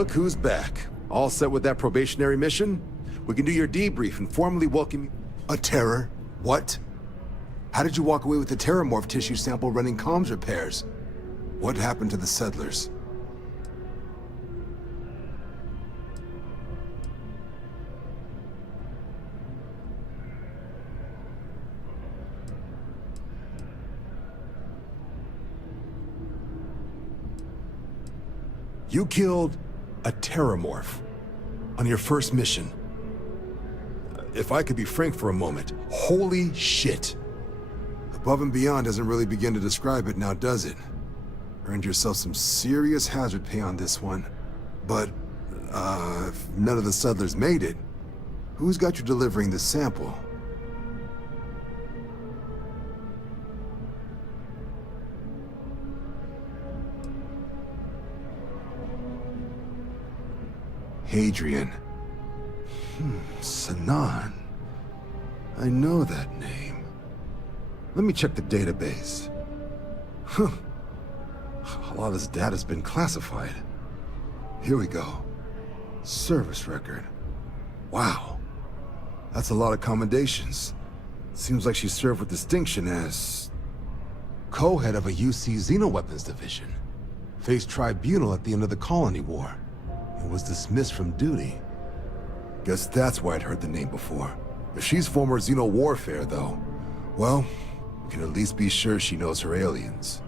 Look who's back. All set with that probationary mission? We can do your debrief and formally welcome you. A terror? What? How did you walk away with the terramorph tissue sample running comms repairs? What happened to the settlers? You killed a terramorph on your first mission. If I could be frank for a moment, holy shit. Above and beyond doesn't really begin to describe it now, does it? Earned yourself some serious hazard pay on this one. But, if none of the settlers made it, who's got you delivering the sample? Hadrian. Sanan. I know that name. Let me check the database. Huh. A lot of this data's been classified. Here we go. Service record. Wow. That's a lot of commendations. Seems like she served with distinction as co-head of a UC Xenoweapons division. Faced tribunal at the end of the Colony War. And was dismissed from duty. Guess that's why I'd heard the name before. If she's former Xeno warfare, though, well, we can at least be sure she knows her aliens.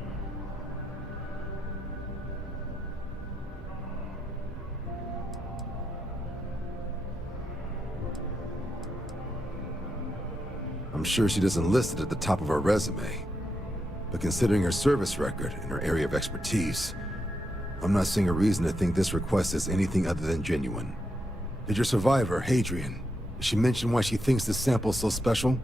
I'm sure she doesn't list it at the top of her resume. But considering her service record and her area of expertise, I'm not seeing a reason to think this request is anything other than genuine. Did your survivor, Hadrian, did she mention why she thinks this sample's so special?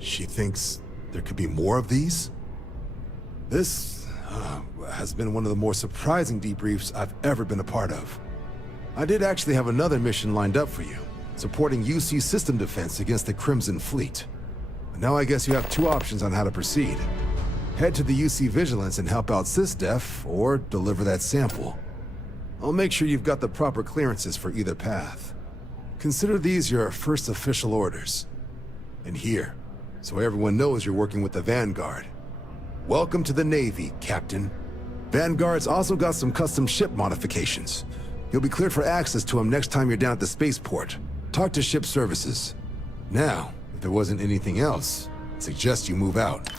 She thinks there could be more of these? This has been one of the more surprising debriefs I've ever been a part of. I did actually have another mission lined up for you, supporting UC system defense against the Crimson Fleet. But now I guess you have two options on how to proceed. Head to the UC Vigilance and help out SysDef, or deliver that sample. I'll make sure you've got the proper clearances for either path. Consider these your first official orders. And here, so everyone knows you're working with the Vanguard. Welcome to the Navy, Captain. Vanguard's also got some custom ship modifications. You'll be cleared for access to them next time you're down at the spaceport. Talk to ship services. Now, if there wasn't anything else, I suggest you move out.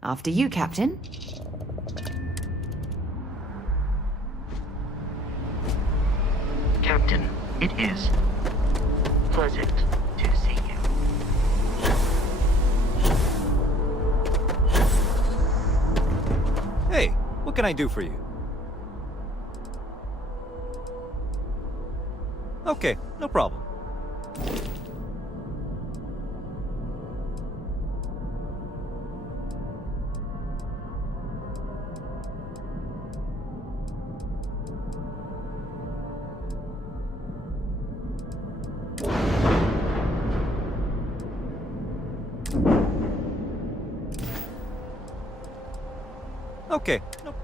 After you, Captain. Captain, it is pleasant to see you. Hey, what can I do for you? Okay, no problem. Okay. No.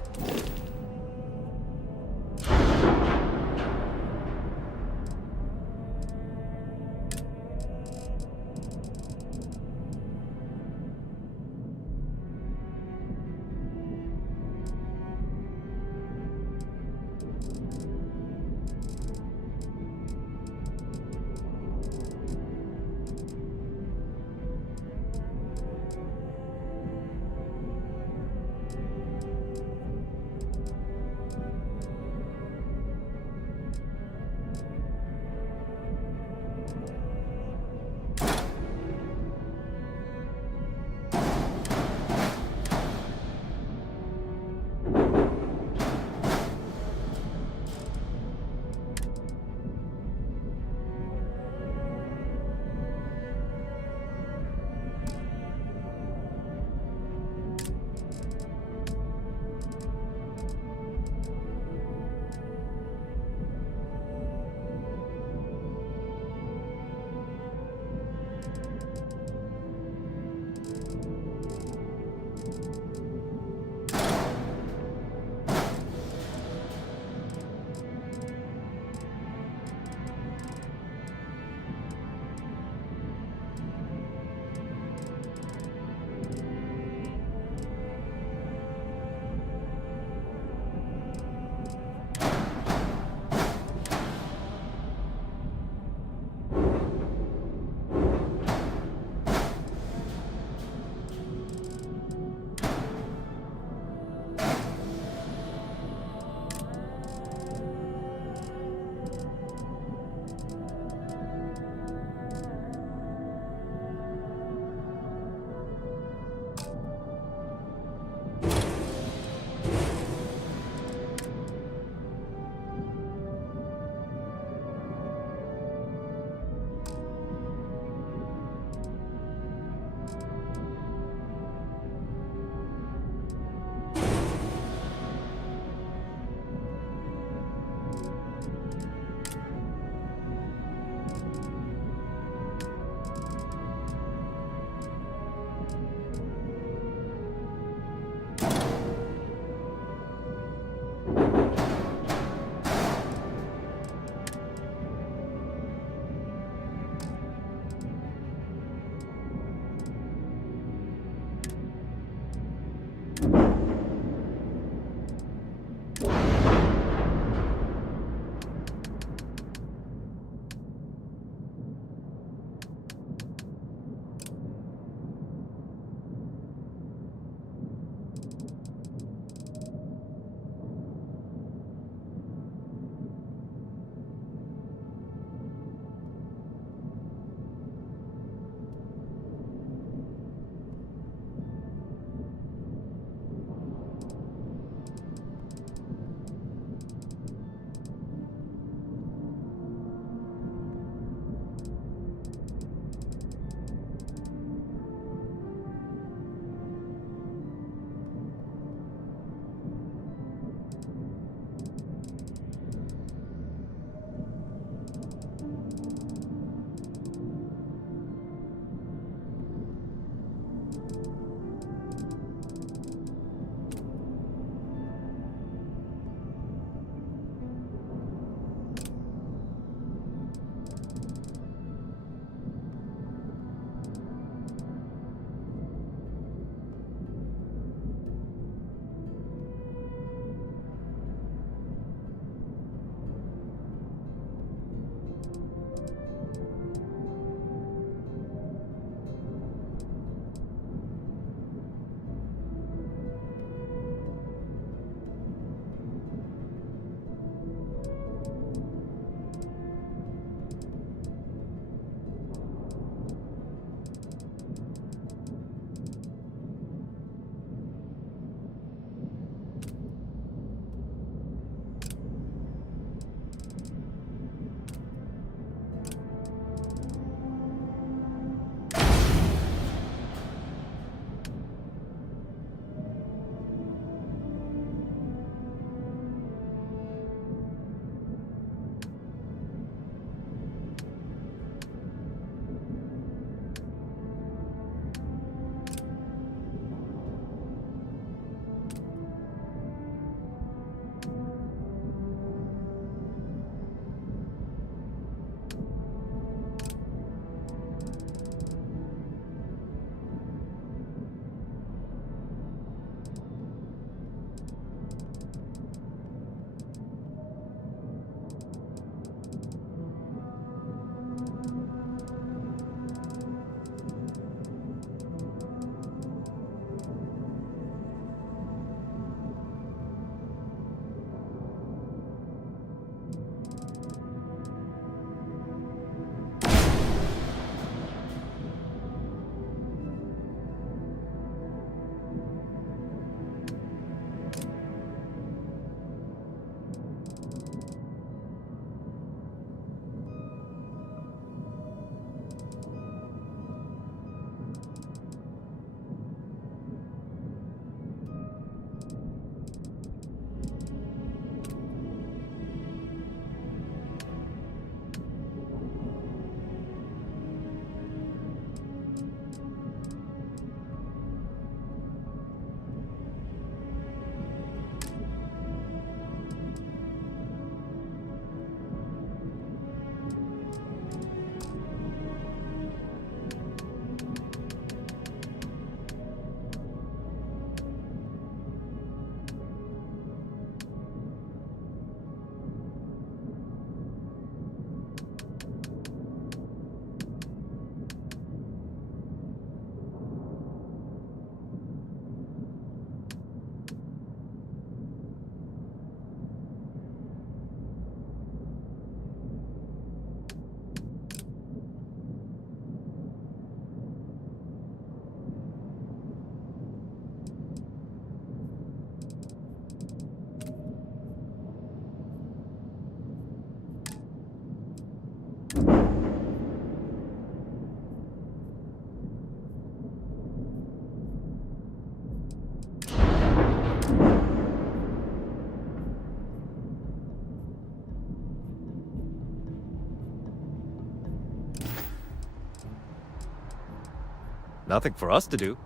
Nothing for us to do.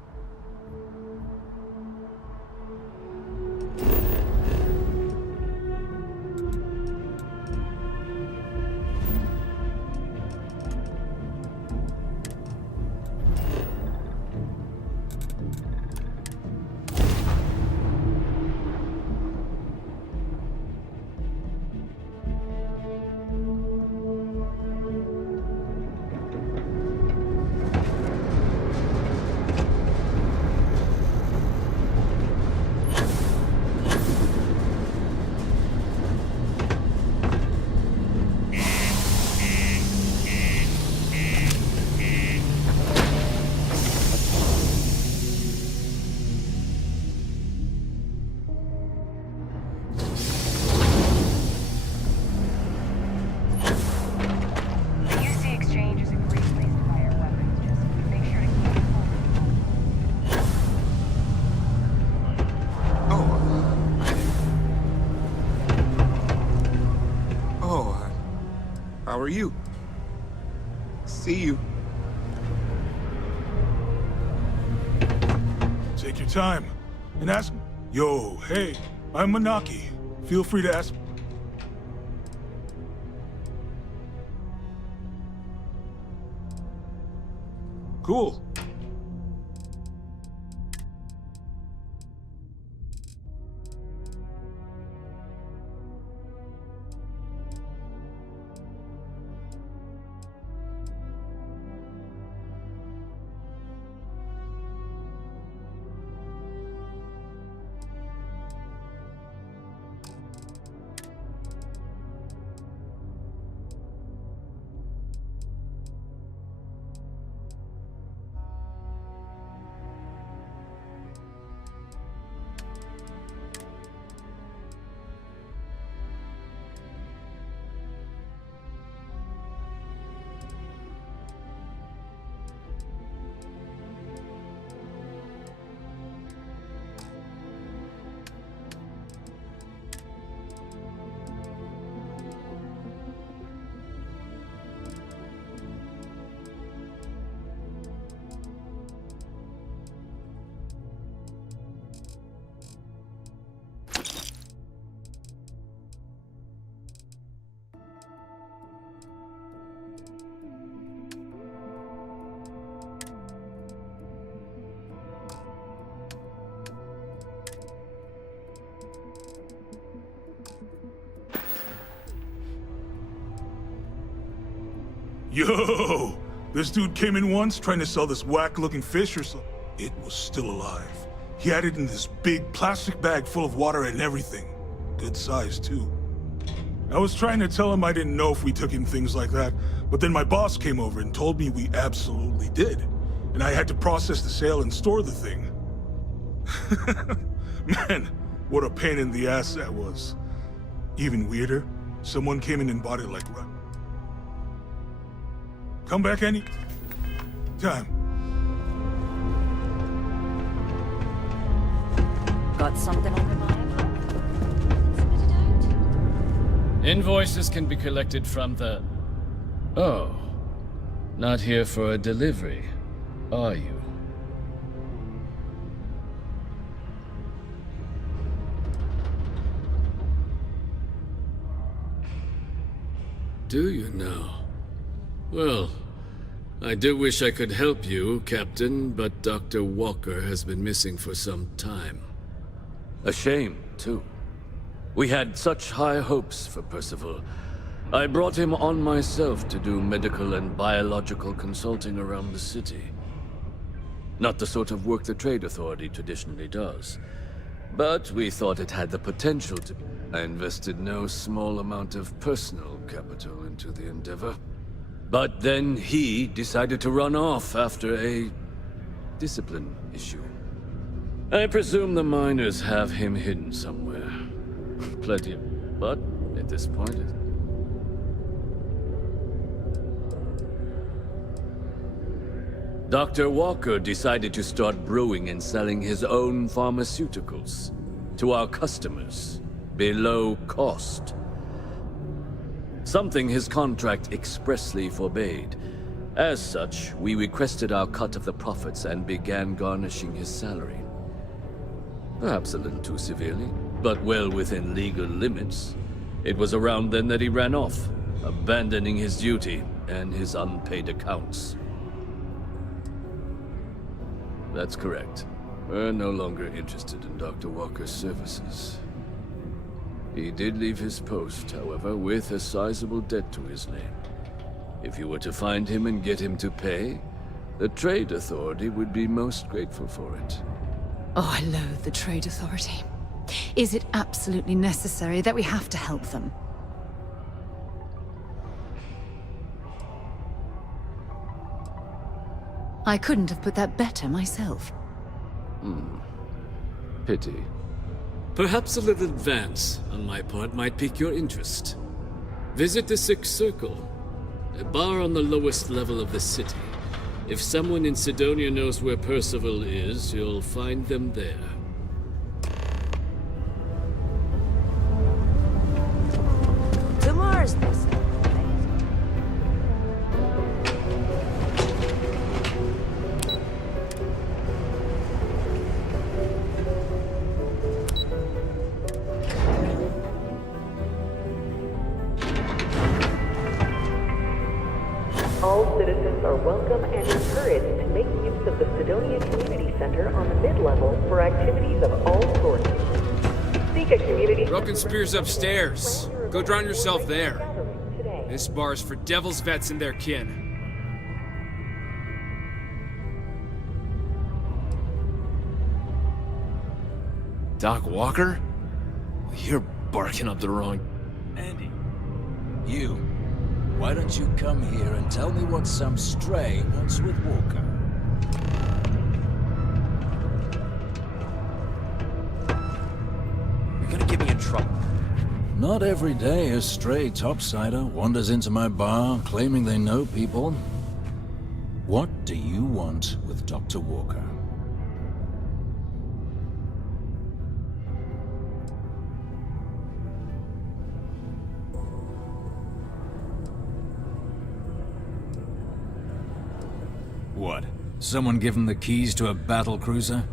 How are you? See you. Take your time and ask. Yo, hey, I'm Manaki. Feel free to ask. Cool. Yo! This dude came in once trying to sell this whack-looking fish or something. It was still alive. He had it in this big plastic bag full of water and everything. Good size, too. I was trying to tell him I didn't know if we took in things like that, but then my boss came over and told me we absolutely did. And I had to process the sale and store the thing. Man, what a pain in the ass that was. Even weirder, someone came in and bought it like right. Come back any time. Got something on your mind? Invoices can be collected from the... Oh. Not here for a delivery, are you? Do you now? Well, I do wish I could help you, Captain, but Dr. Walker has been missing for some time. A shame, too. We had such high hopes for Percival. I brought him on myself to do medical and biological consulting around the city. Not the sort of work the Trade Authority traditionally does. But we thought it had the potential to... I invested no small amount of personal capital into the endeavor. But then he decided to run off after a discipline issue. I presume the miners have him hidden somewhere. Plenty of... but at this point it... Dr. Walker decided to start brewing and selling his own pharmaceuticals to our customers below cost. Something his contract expressly forbade. As such, we requested our cut of the profits and began garnishing his salary. Perhaps a little too severely, but well within legal limits. It was around then that he ran off, abandoning his duty and his unpaid accounts. That's correct. We're no longer interested in Dr. Walker's services. He did leave his post, however, with a sizable debt to his name. If you were to find him and get him to pay, the Trade Authority would be most grateful for it. Oh, I loathe the Trade Authority. Is it absolutely necessary that we have to help them? I couldn't have put that better myself. Pity. Perhaps a little advance on my part might pique your interest. Visit the Sixth Circle, a bar on the lowest level of the city. If someone in Sidonia knows where Percival is, you'll find them there. To Mars, this. All citizens are welcome and encouraged to make use of the Sidonia Community Center on the mid-level for activities of all sorts. Seek a community... Broken Spear's upstairs. Go drown yourself there. This bar's for Devil's vets and their kin. Doc Walker? You're barking up the wrong... Andy, you. Why don't you come here and tell me what some stray wants with Walker? You're gonna get me in trouble. Not every day a stray topsider wanders into my bar claiming they know people. What do you want with Dr. Walker? What? Someone give him the keys to a battle cruiser?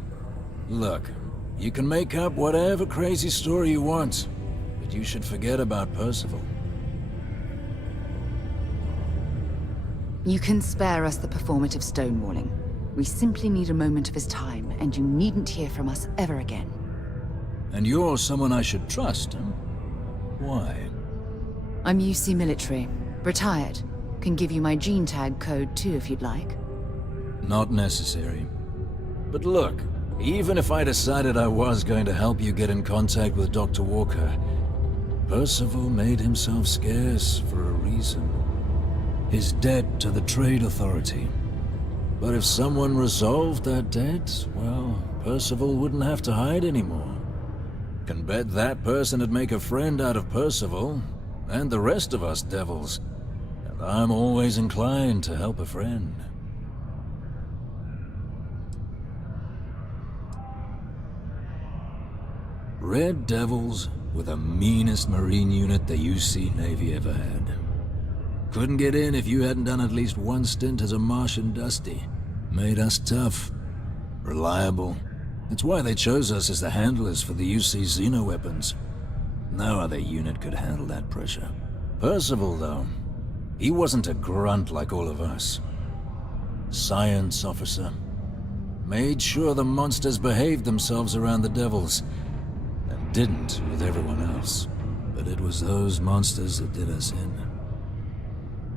Look, you can make up whatever crazy story you want, but you should forget about Percival. You can spare us the performative stonewalling. We simply need a moment of his time, and you needn't hear from us ever again. And you're someone I should trust, huh? Why? I'm UC military. Retired. Can give you my gene tag code too if you'd like. Not necessary. But look, even if I decided I was going to help you get in contact with Dr. Walker, Percival made himself scarce for a reason. His debt to the Trade Authority. But if someone resolved that debt, well, Percival wouldn't have to hide anymore. Can bet that person would make a friend out of Percival, and the rest of us devils. And I'm always inclined to help a friend. Red Devils were the meanest Marine unit the UC Navy ever had. Couldn't get in if you hadn't done at least one stint as a Martian Dusty. Made us tough, reliable. It's why they chose us as the handlers for the UC Xeno-weapons. No other unit could handle that pressure. Percival, though, he wasn't a grunt like all of us. Science officer. Made sure the monsters behaved themselves around the Devils, and didn't with everyone else. But it was those monsters that did us in.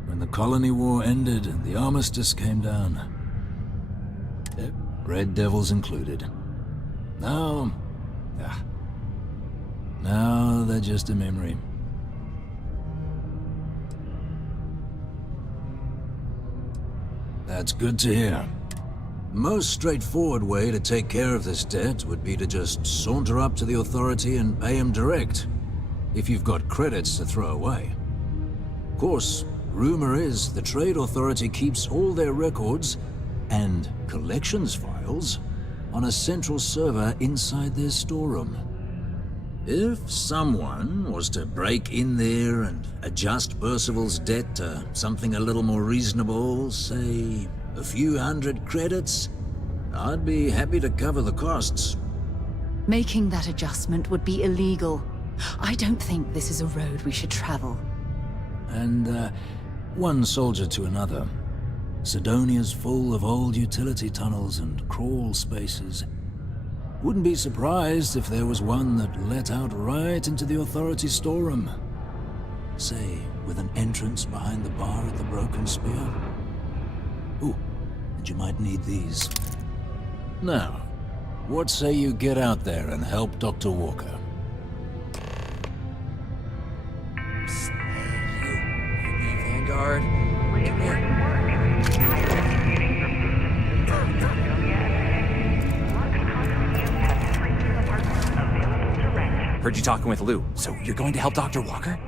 When the Colony War ended and the Armistice came down, Red Devils included. Now they're just a memory. That's good to hear. Most straightforward way to take care of this debt would be to just saunter up to the Authority and pay him direct, if you've got credits to throw away. Of course, rumor is the Trade Authority keeps all their records and collections files on a central server inside their storeroom. If someone was to break in there and adjust Percival's debt to something a little more reasonable, say a few hundred credits, I'd be happy to cover the costs. Making that adjustment would be illegal. I don't think this is a road we should travel. And, one soldier to another. Sidonia's full of old utility tunnels and crawl spaces. Wouldn't be surprised if there was one that let out right into the authority storeroom. Say, with an entrance behind the bar at the Broken Spear. Ooh, and you might need these. Now, what say you get out there and help Dr. Walker? Psst, hey, you Vanguard. Come here. Heard you talking with Lou, so you're going to help Dr. Walker?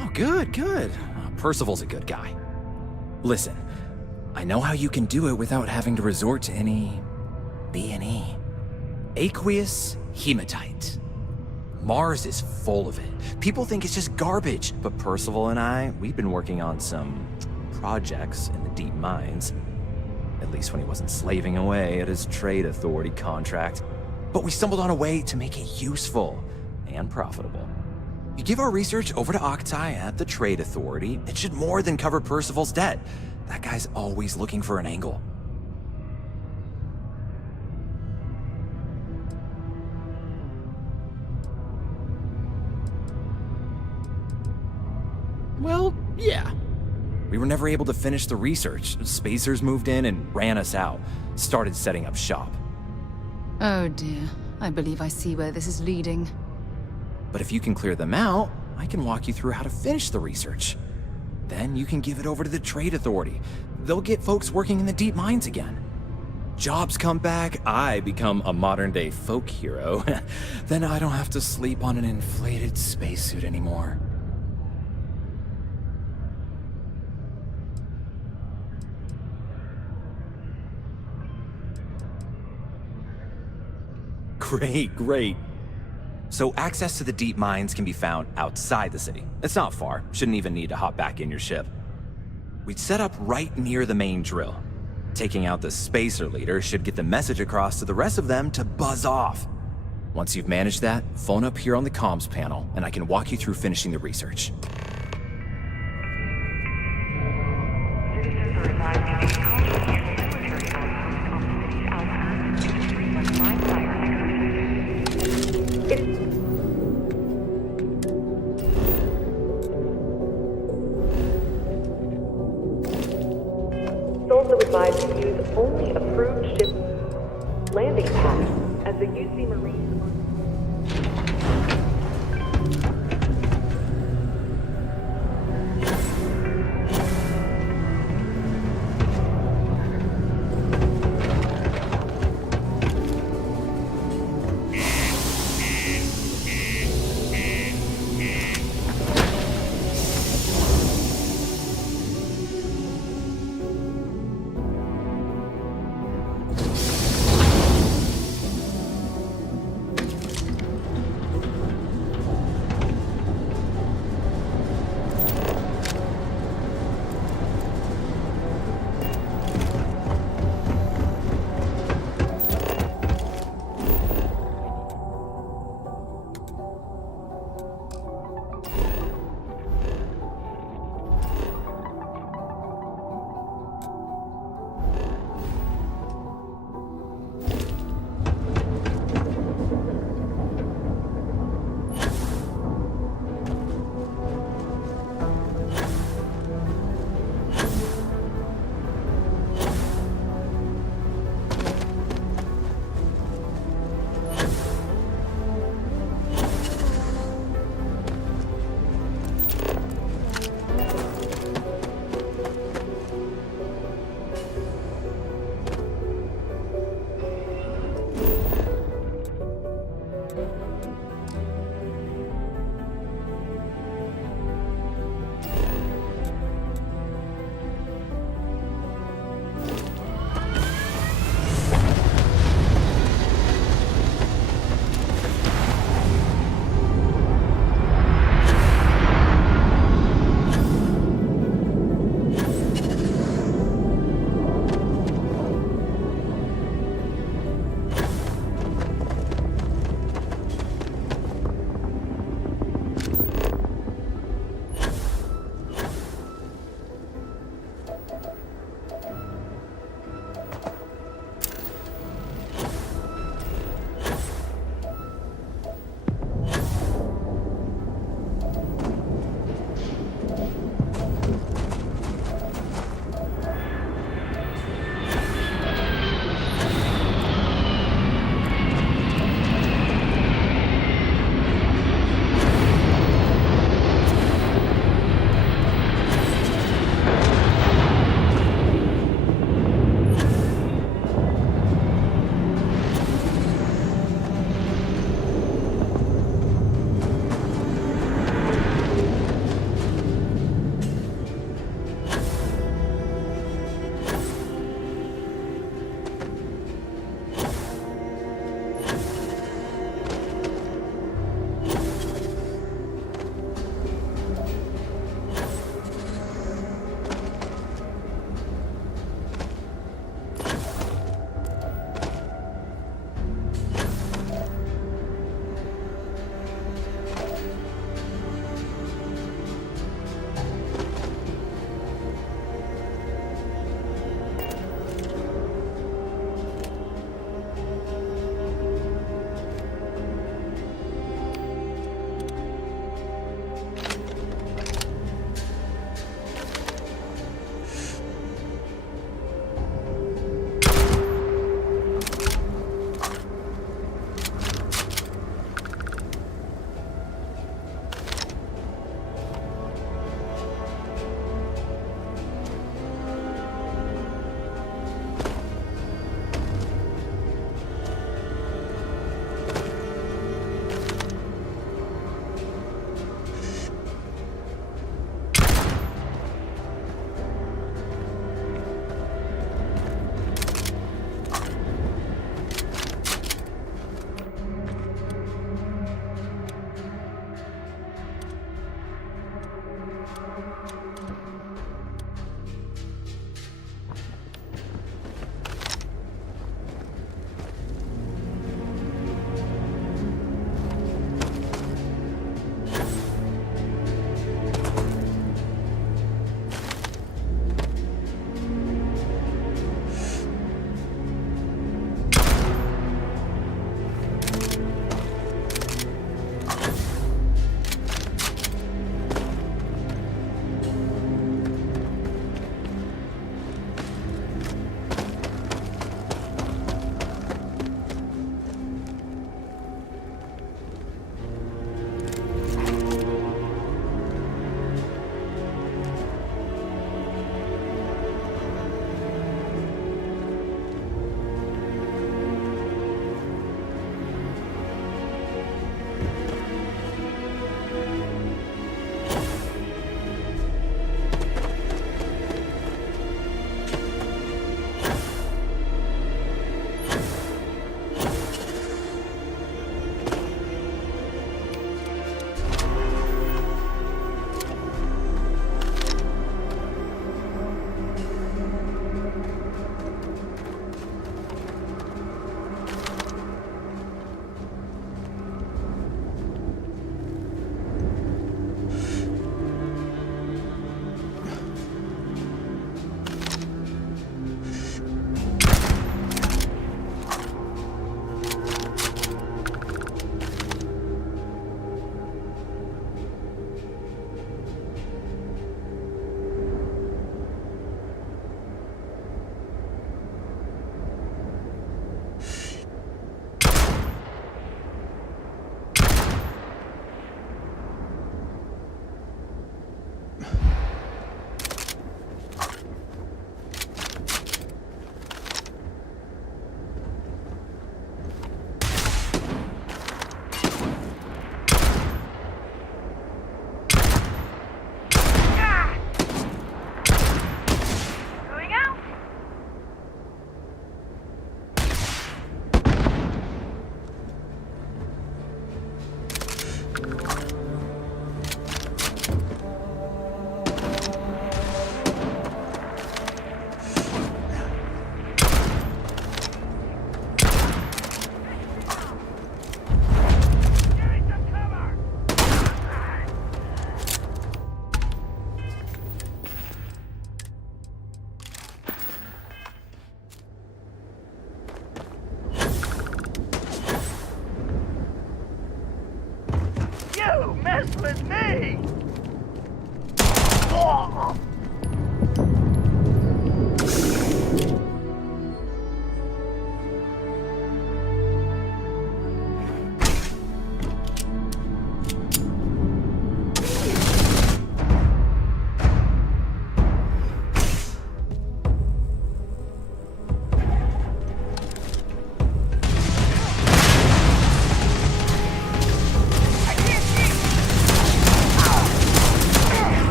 Oh, good, good. Percival's a good guy. Listen, I know how you can do it without having to resort to any B&E. Aqueous hematite. Mars is full of it. People think it's just garbage, but Percival and I, we've been working on some projects in the deep mines. At least when he wasn't slaving away at his trade authority contract. But we stumbled on a way to make it useful and profitable. You give our research over to Octai at the trade authority, it should more than cover Percival's debt. That guy's always looking for an angle. Well, yeah. We were never able to finish the research. Spacers moved in and ran us out. Started setting up shop. Oh dear. I believe I see where this is leading. But if you can clear them out, I can walk you through how to finish the research. Then you can give it over to the trade authority. They'll get folks working in the deep mines again. Jobs come back, I become a modern-day folk hero. Then I don't have to sleep on an inflated spacesuit anymore. Great, great. So access to the deep mines can be found outside the city. It's not far, shouldn't even need to hop back in your ship. We'd set up right near the main drill. Taking out the spacer leader should get the message across to the rest of them to buzz off. Once you've managed that, phone up here on the comms panel, and I can walk you through finishing the research. Also advised to use only approved ship landing pads as the UC Marine.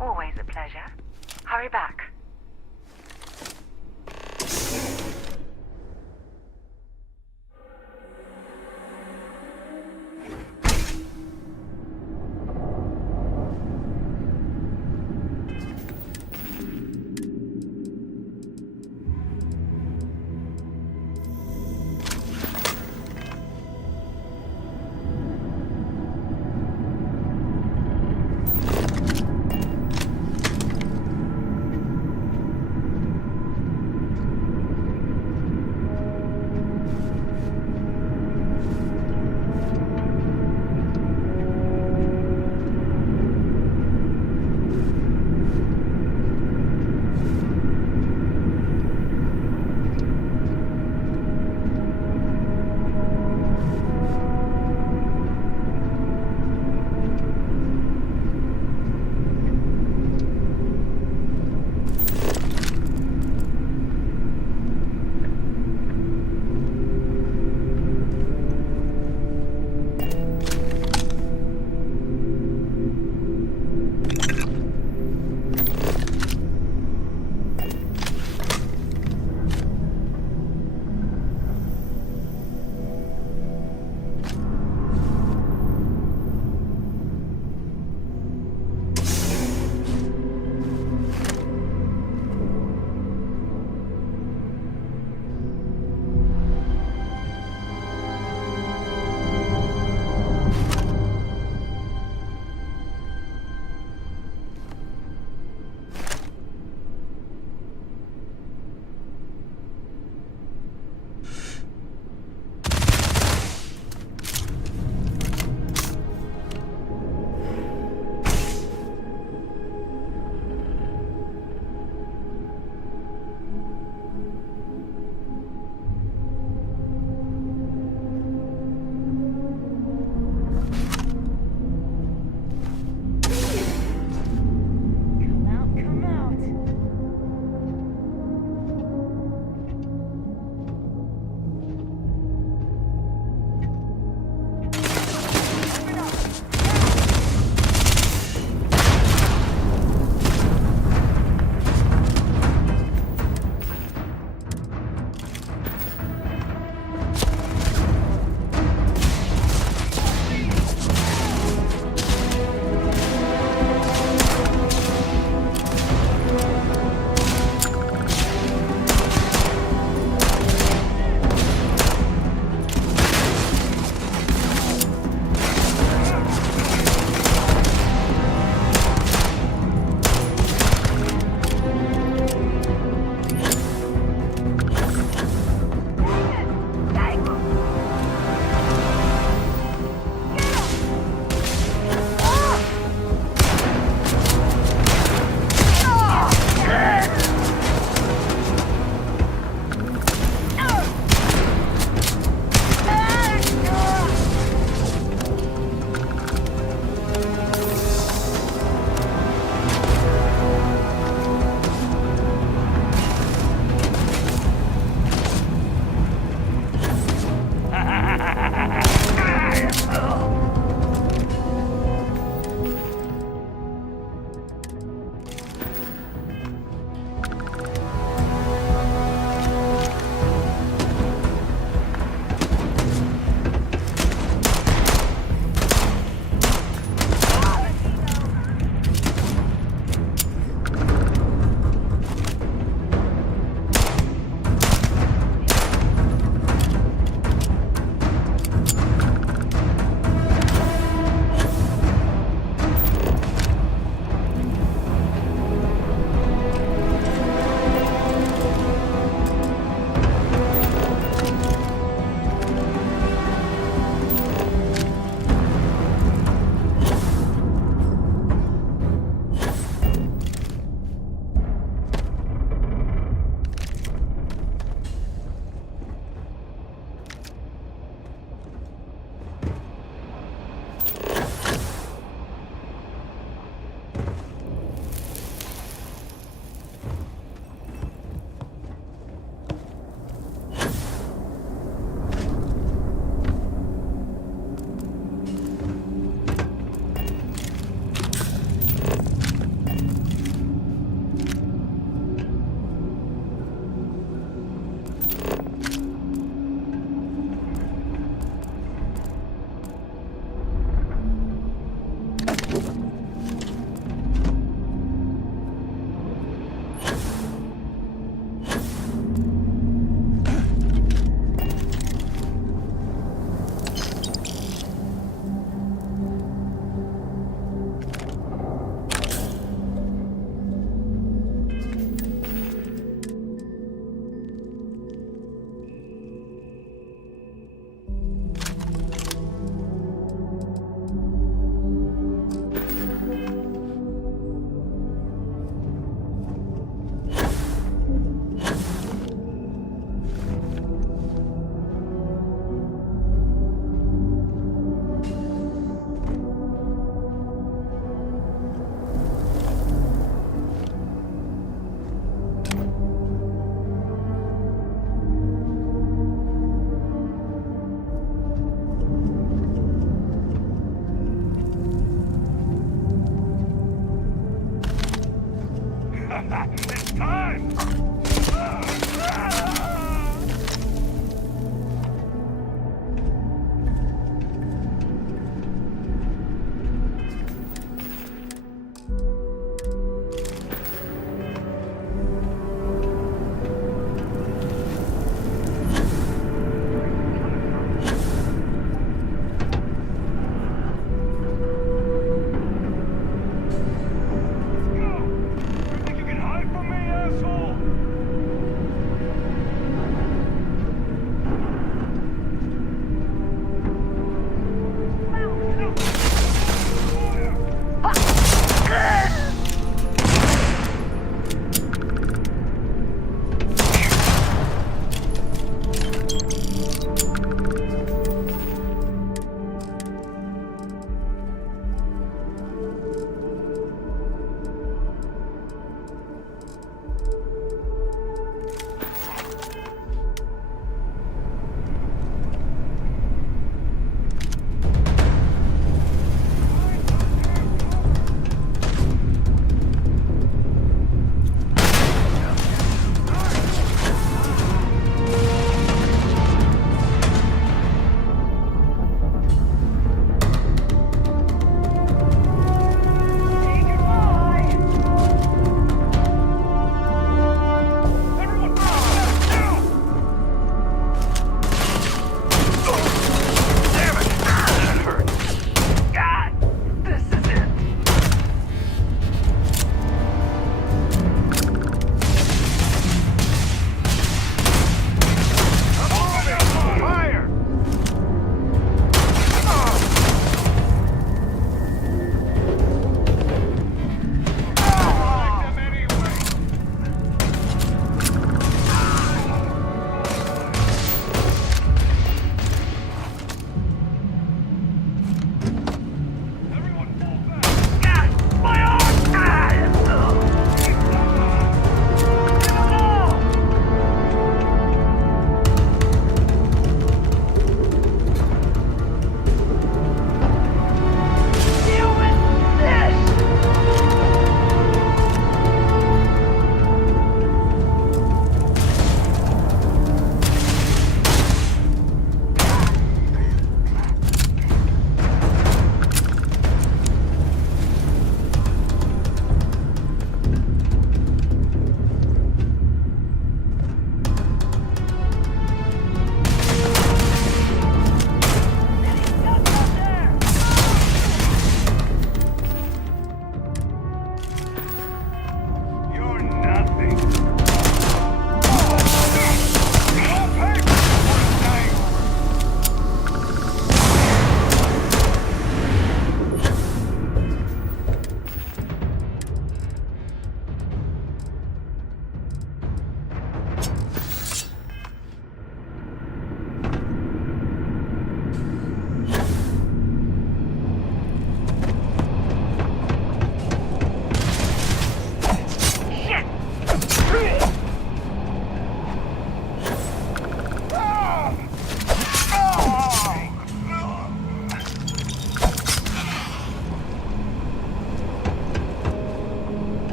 Always a pleasure. Hurry back.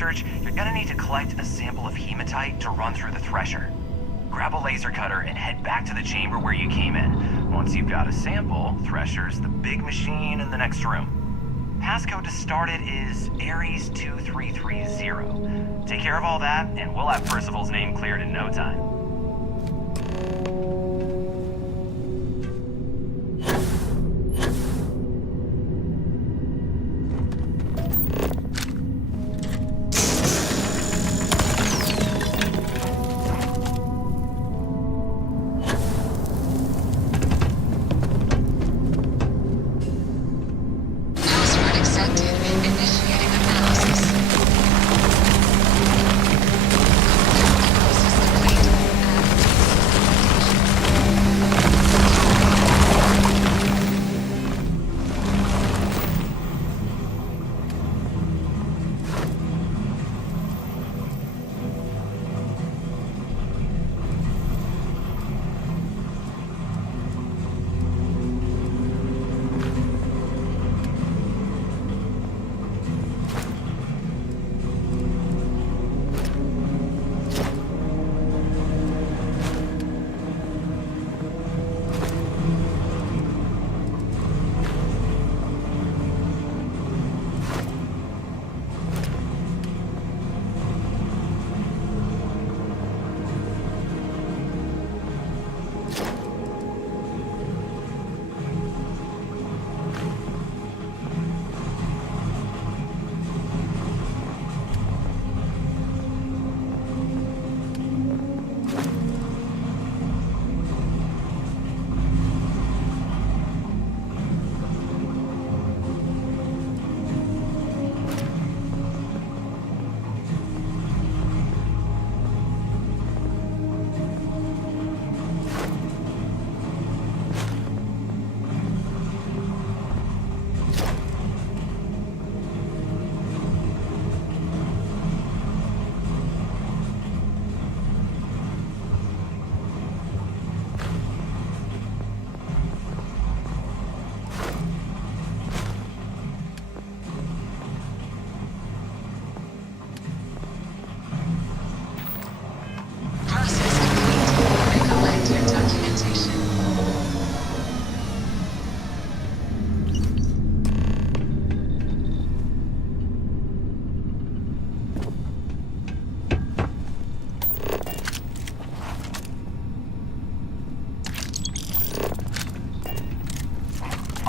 research, you're gonna need to collect a sample of hematite to run through the thresher. Grab a laser cutter and head back to the chamber where you came in. Once you've got a sample, Thresher's the big machine in the next room. Passcode to start it is Ares 2330. Take care of all that, and we'll have Percival's name cleared in no time.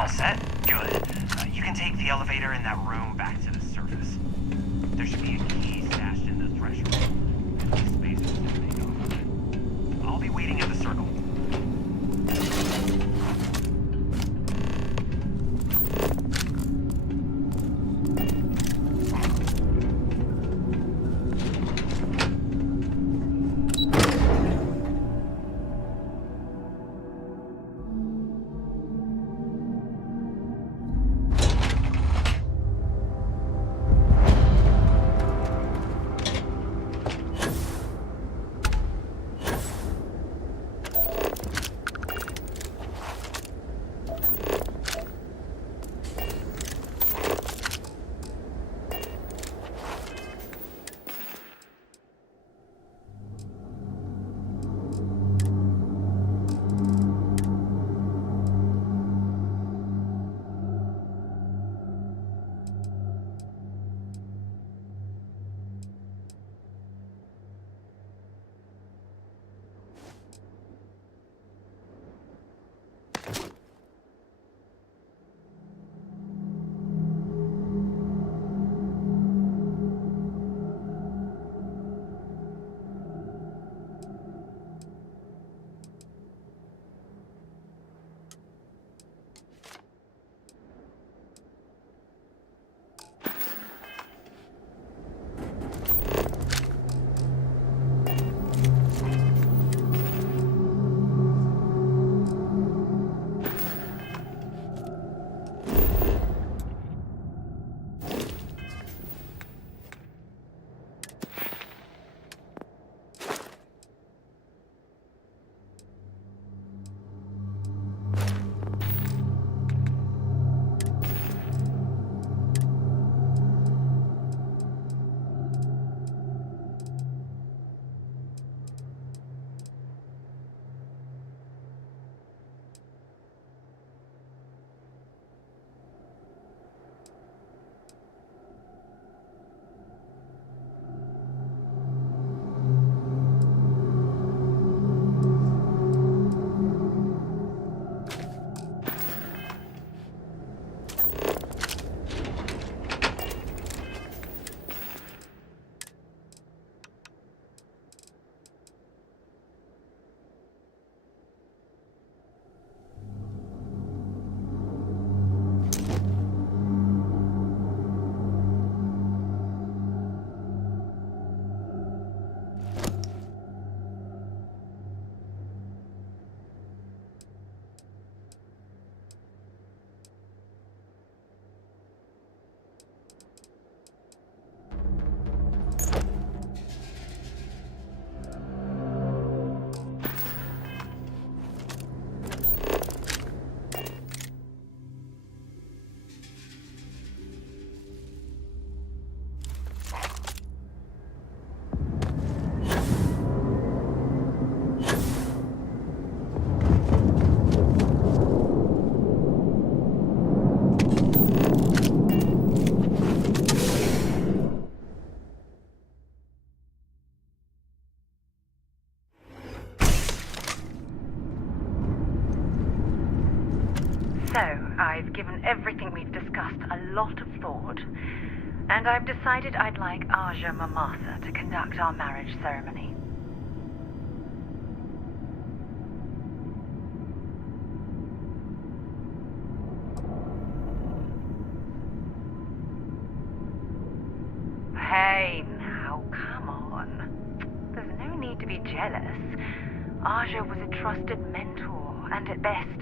All set? Good. You can take the elevator in that room back to the surface. There should be a key stashed in the threshold. These spacers should take off. I'll be waiting at the circle. So, I've given everything we've discussed a lot of thought, and I've decided I'd like Aja Mamasa to conduct our marriage ceremony. Hey, now, come on. There's no need to be jealous. Aja was a trusted mentor, and at best,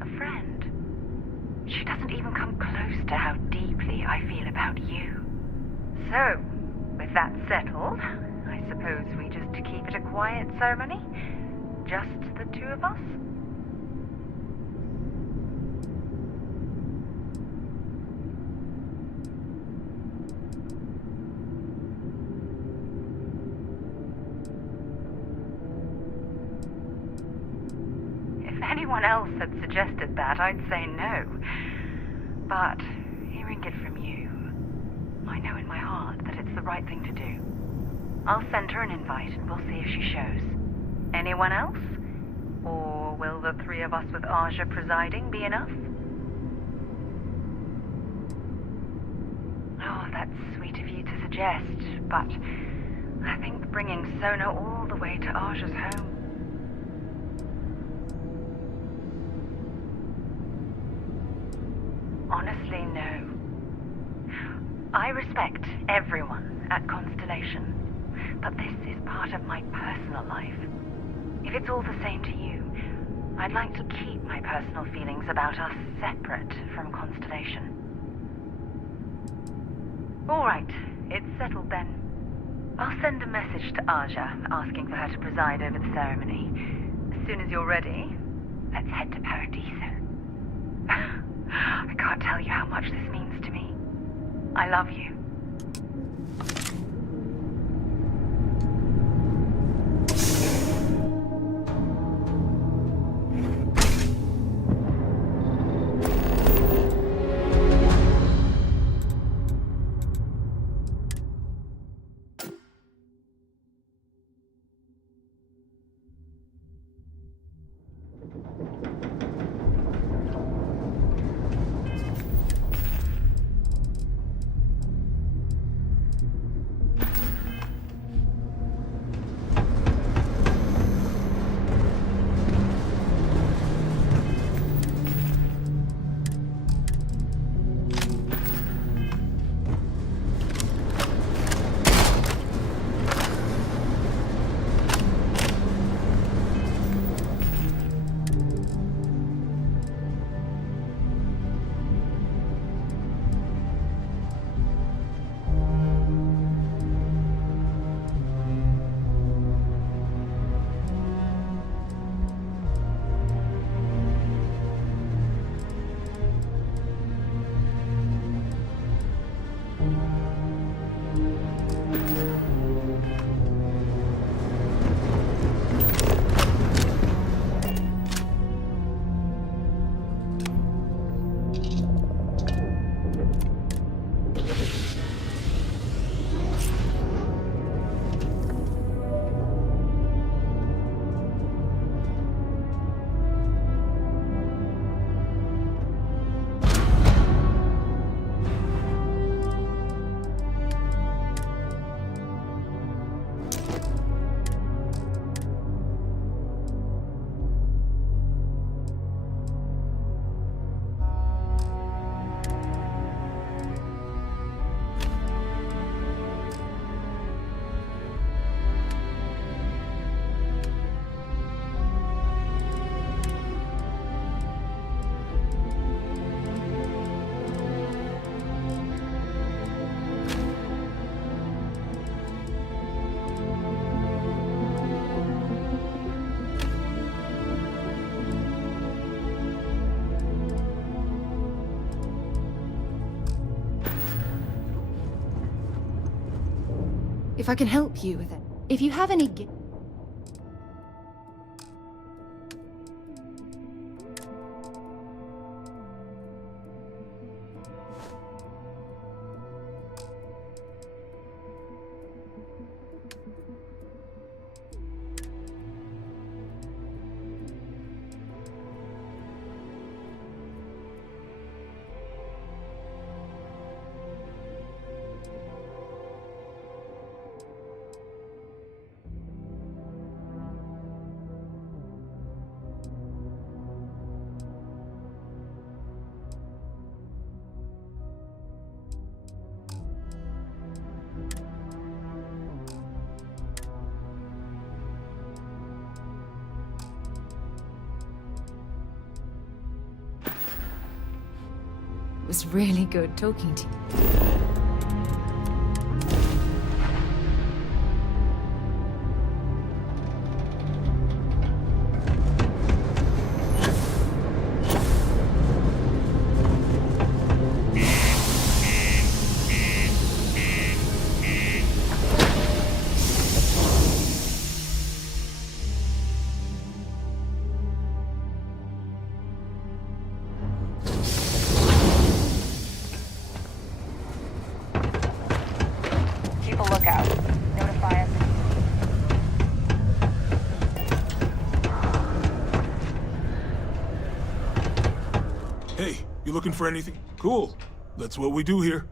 a friend. She doesn't even come close to how deeply I feel about you. So, with that settled, I suppose we just keep it a quiet ceremony? Just the two of us? If anyone else had suggested that, I'd say no. But hearing it from you, I know in my heart that it's the right thing to do. I'll send her an invite and we'll see if she shows. Anyone else? Or will the three of us with Aja presiding be enough? Oh, that's sweet of you to suggest, but I think bringing Sona all the way to Aja's home. Honestly, no. I respect everyone at Constellation, but this is part of my personal life. If it's all the same to you, I'd like to keep my personal feelings about us separate from Constellation. All right, it's settled then. I'll send a message to Aja asking for her to preside over the ceremony. As soon as you're ready, let's head to Paradiso. I can't tell you how much this means to me. I love you. If I can help you with it. If you have any was really good talking to you. Keep a lookout. Notify us. Hey, you looking for anything? Cool. That's what we do here.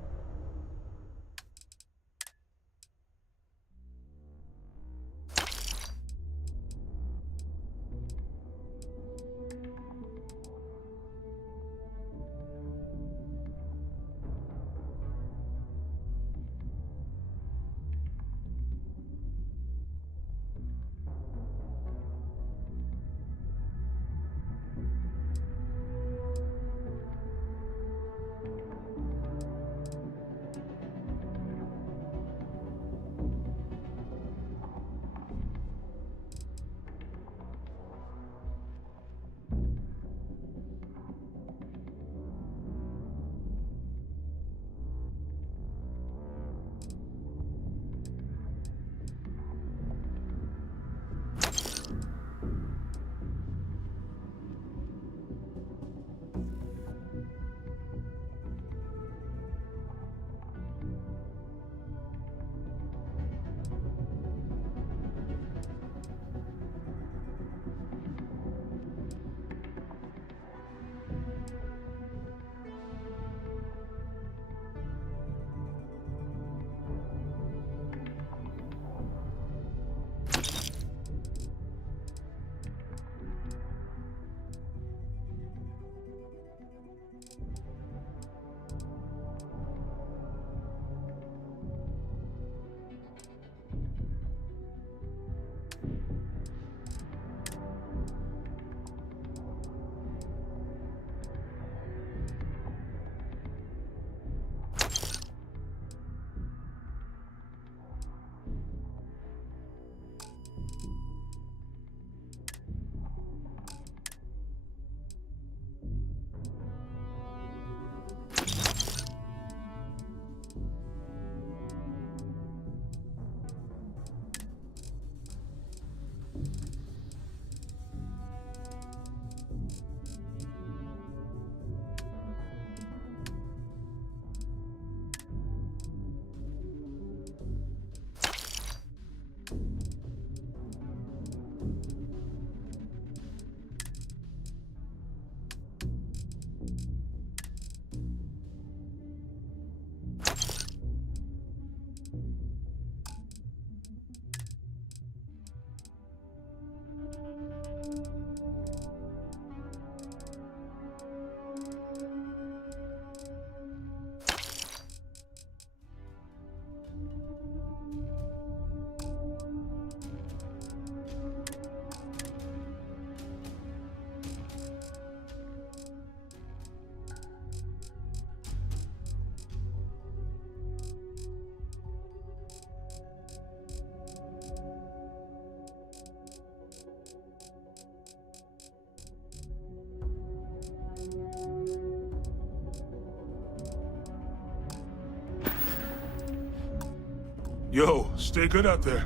Yo, stay good out there.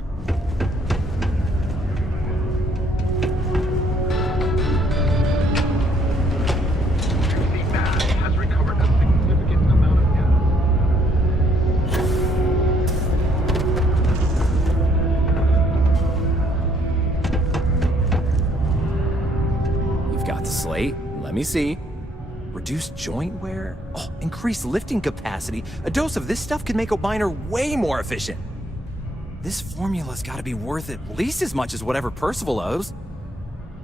You've got the slate. Let me see. Reduced joint wear? Oh, increased lifting capacity. A dose of this stuff could make a miner way more efficient. This formula's gotta be worth at least as much as whatever Percival owes.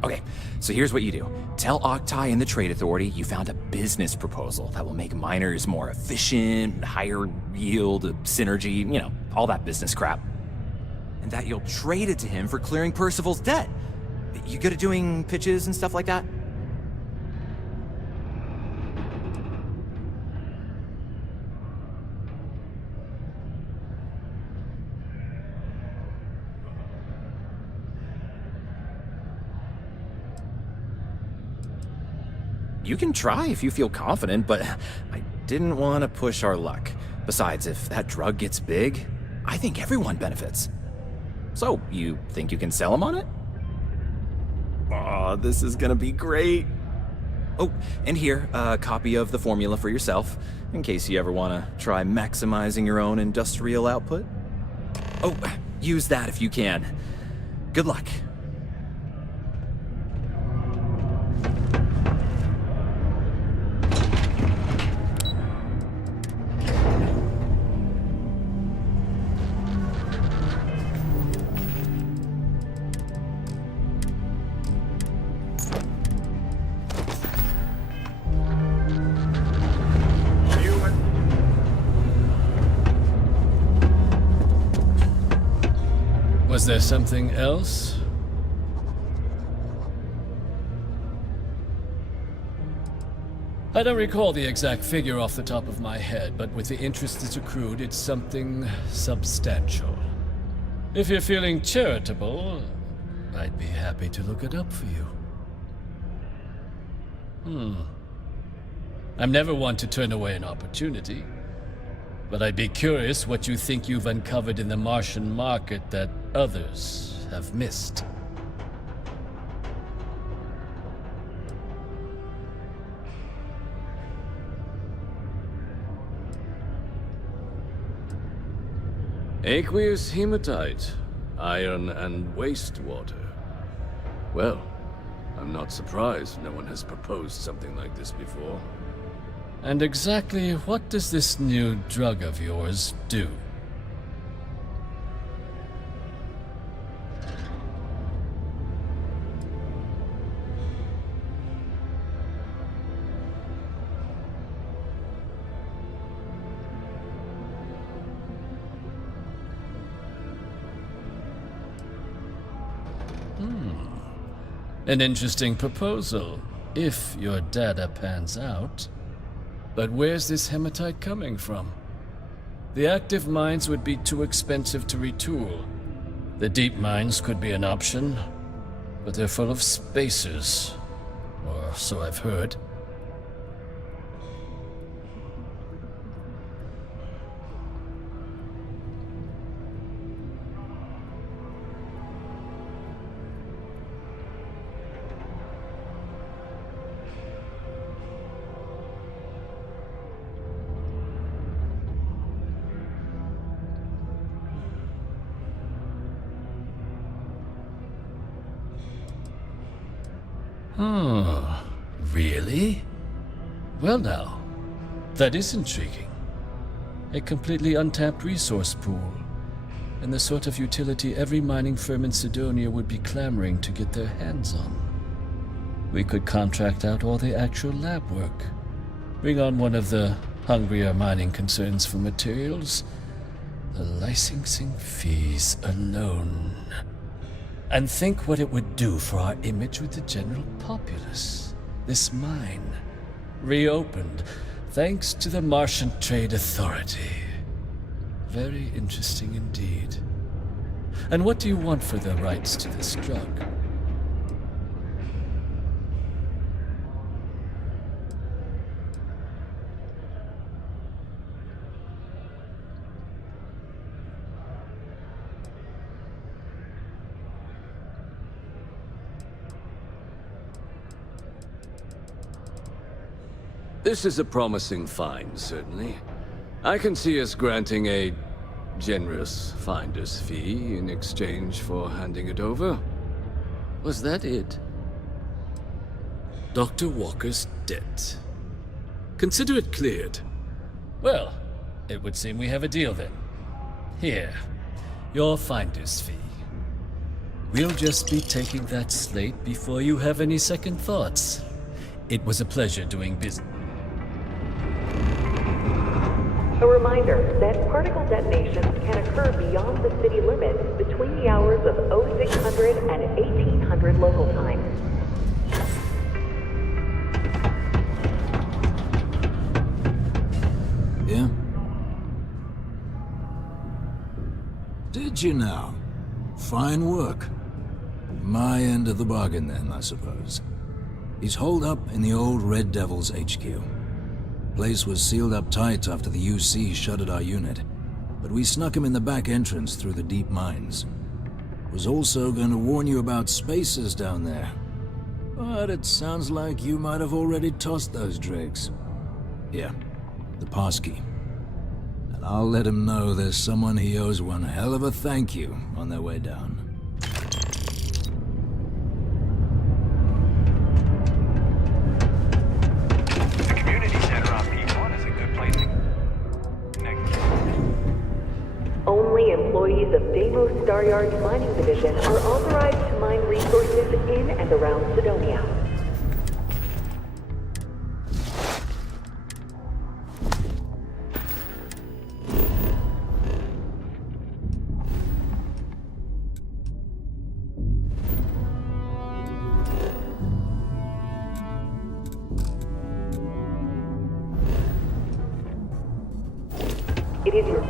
Okay, so here's what you do. Tell Octai and the Trade Authority you found a business proposal that will make miners more efficient, higher yield, synergy, you know, all that business crap. And that you'll trade it to him for clearing Percival's debt. You good at doing pitches and stuff like that? you can try if you feel confident, but I didn't want to push our luck. Besides, if that drug gets big, I think everyone benefits. So, you think you can sell them on it? Aw, this is gonna be great. Oh, and here, a copy of the formula for yourself, in case you ever want to try maximizing your own industrial output. Oh, use that if you can. Good luck. Was there something else? I don't recall the exact figure off the top of my head, but with the interest that's accrued, it's something substantial. If you're feeling charitable, I'd be happy to look it up for you. I'm never one to turn away an opportunity. But I'd be curious what you think you've uncovered in the Martian market that others have missed. Aqueous hematite, iron and wastewater. Well, I'm not surprised no one has proposed something like this before. And exactly what does this new drug of yours do? An interesting proposal, if your data pans out. But where's this hematite coming from? The active mines would be too expensive to retool. The deep mines could be an option, but they're full of spacers, or so I've heard. Oh, really? Well now, that is intriguing. A completely untapped resource pool, and the sort of utility every mining firm in Sidonia would be clamoring to get their hands on. We could contract out all the actual lab work, bring on one of the hungrier mining concerns for materials, the licensing fees alone. And think what it would do for our image with the general populace. This mine, reopened thanks to the Martian Trade Authority. Very interesting indeed. And what do you want for the rights to this drug? This is a promising find, certainly. I can see us granting a generous finder's fee in exchange for handing it over. Was that it? Dr. Walker's debt. Consider it cleared. Well, it would seem we have a deal then. Here, your finder's fee. We'll just be taking that slate before you have any second thoughts. It was a pleasure doing business. A reminder that particle detonations can occur beyond the city limits between the hours of 0600 and 1800 local time. Yeah? Did you now? Fine work. My end of the bargain then, I suppose. He's holed up in the old Red Devil's HQ. Place was sealed up tight after the UC shuttered our unit, but we snuck him in the back entrance through the deep mines. Was also going to warn you about spacers down there, but it sounds like you might have already tossed those drakes. Here, the passkey. And I'll let him know there's someone he owes one hell of a thank you on their way down. The community center on P1 is a good place to connect. Only employees of Deimos Staryard's mining division are authorized to mine resources in and around Sidonia. It is your...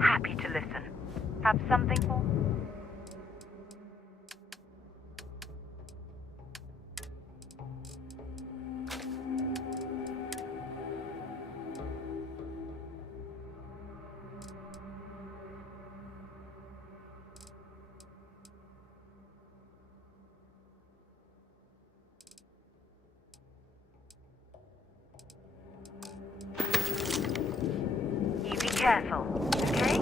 Happy to listen. Have something for? You be careful, okay?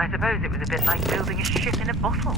I suppose it was a bit like building a ship in a bottle.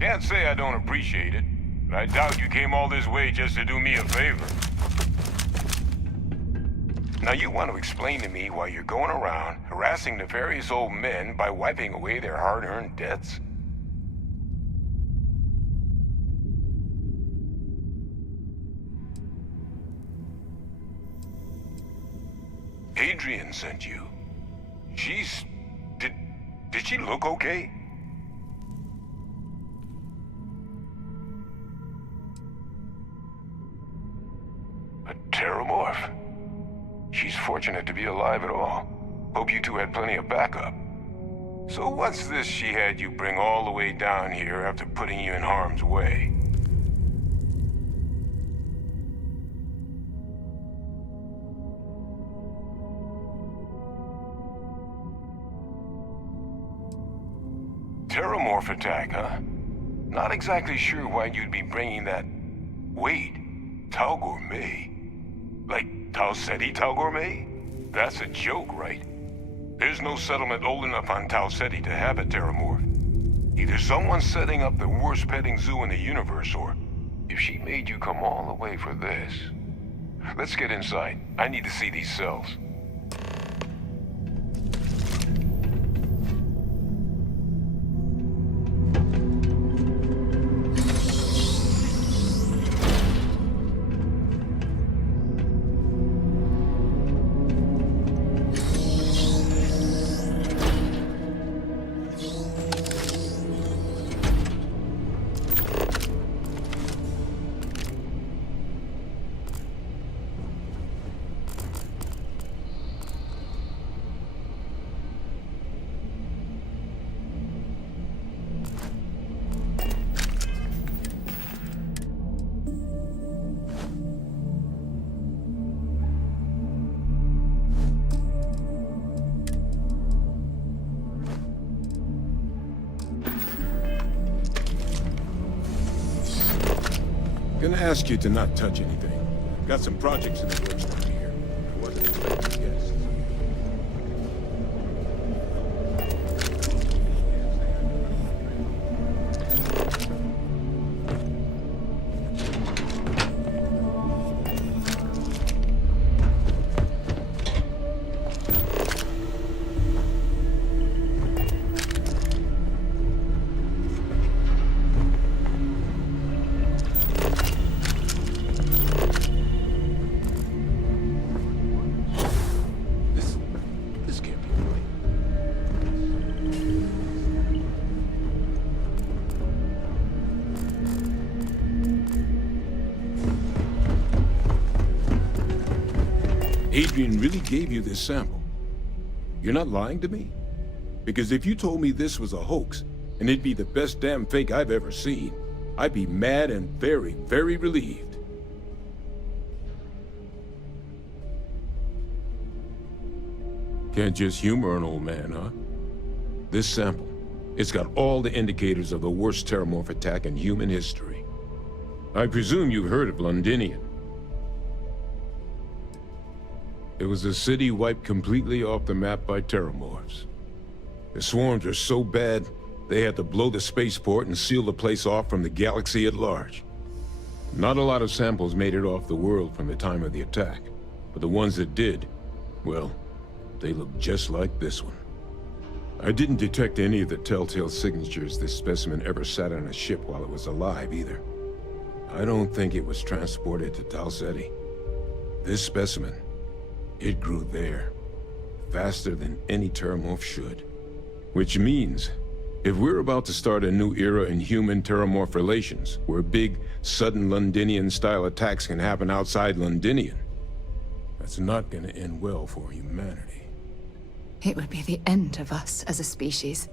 Can't say I don't appreciate it, but I doubt you came all this way just to do me a favor. Now you want to explain to me why you're going around harassing nefarious old men by wiping away their hard-earned debts? Adrian sent you. She's... Did she look okay? A Terramorph? She's fortunate to be alive at all. Hope you two had plenty of backup. So what's this she had you bring all the way down here after putting you in harm's way? Terramorph attack, huh? Not exactly sure why you'd be bringing that... Wait, Tau Gourmet? Like Tau Ceti Tau Gourmet? That's a joke, right? There's no settlement old enough on Tau Ceti to have a Terramorph. Either someone's setting up the worst petting zoo in the universe, or if she made you come all the way for this. Let's get inside. I need to see these cells. Gonna ask you to not touch anything. Got some projects in the works around here. I wasn't expecting guests. Adrian really gave you this sample. You're not lying to me? Because if you told me this was a hoax, and it'd be the best damn fake I've ever seen, I'd be mad and very, very relieved. Can't just humor an old man, huh? This sample, it's got all the indicators of the worst Terramorph attack in human history. I presume you've heard of Londinium. It was a city wiped completely off the map by Terramorphs. The swarms are so bad, they had to blow the spaceport and seal the place off from the galaxy at large. Not a lot of samples made it off the world from the time of the attack, but the ones that did, well, they look just like this one. I didn't detect any of the telltale signatures this specimen ever sat on a ship while it was alive, either. I don't think it was transported to Tau Ceti. This specimen, it grew there, faster than any terramorph should. Which means, if we're about to start a new era in human-terramorph relations, where big, sudden Londinian-style attacks can happen outside Londinian, that's not gonna end well for humanity. It would be the end of us as a species.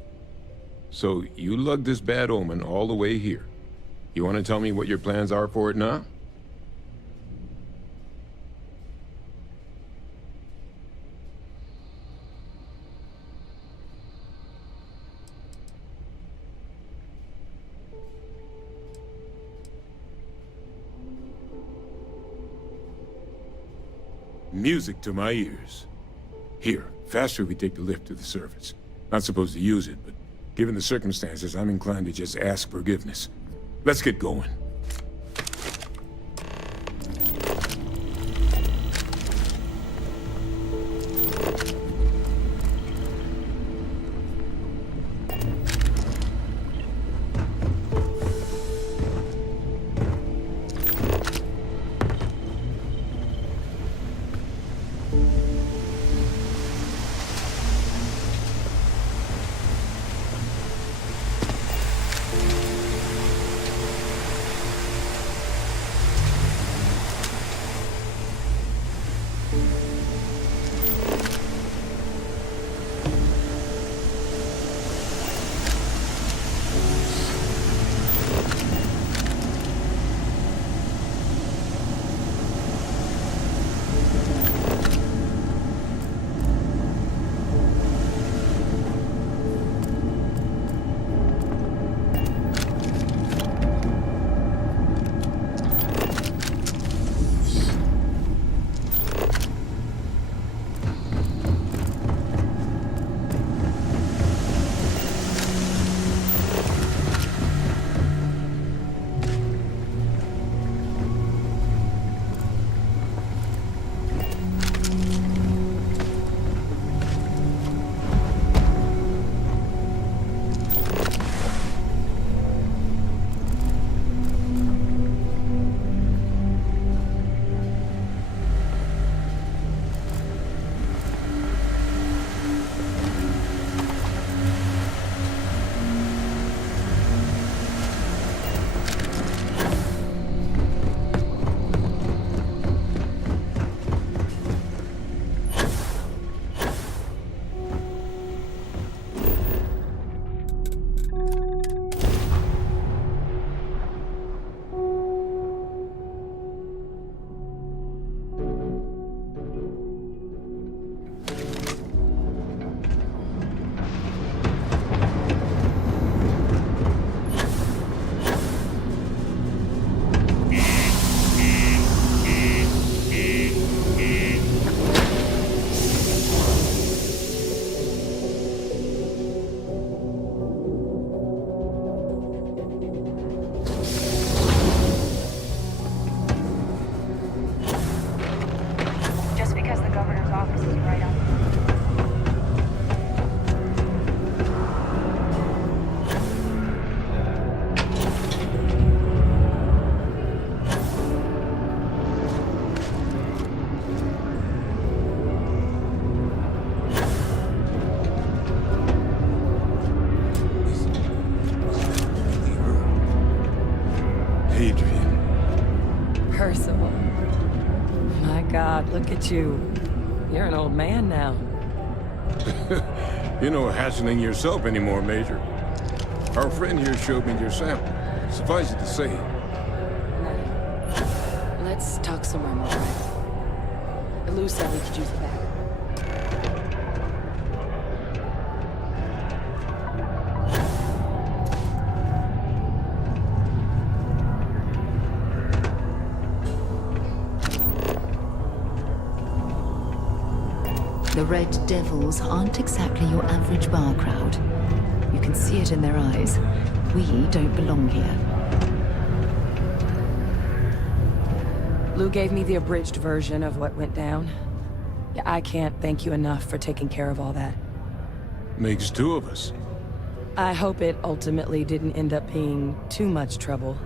So, you lugged this bad omen all the way here. You want to tell me what your plans are for it now? Music to my ears. Here, faster we take the lift to the surface. Not supposed to use it, but given the circumstances, I'm inclined to just ask forgiveness. Let's get going. Percival. My God, look at you. You're an old man now. You're no hatchling yourself anymore, Major. Our friend here showed me your sample. Suffice it to say. Let's talk somewhere more private. Lou said we could use the back. The Red Devils aren't exactly your average bar crowd. You can see it in their eyes. We don't belong here. Lou gave me the abridged version of what went down. Yeah, I can't thank you enough for taking care of all that. Makes two of us. I hope it ultimately didn't end up being too much trouble.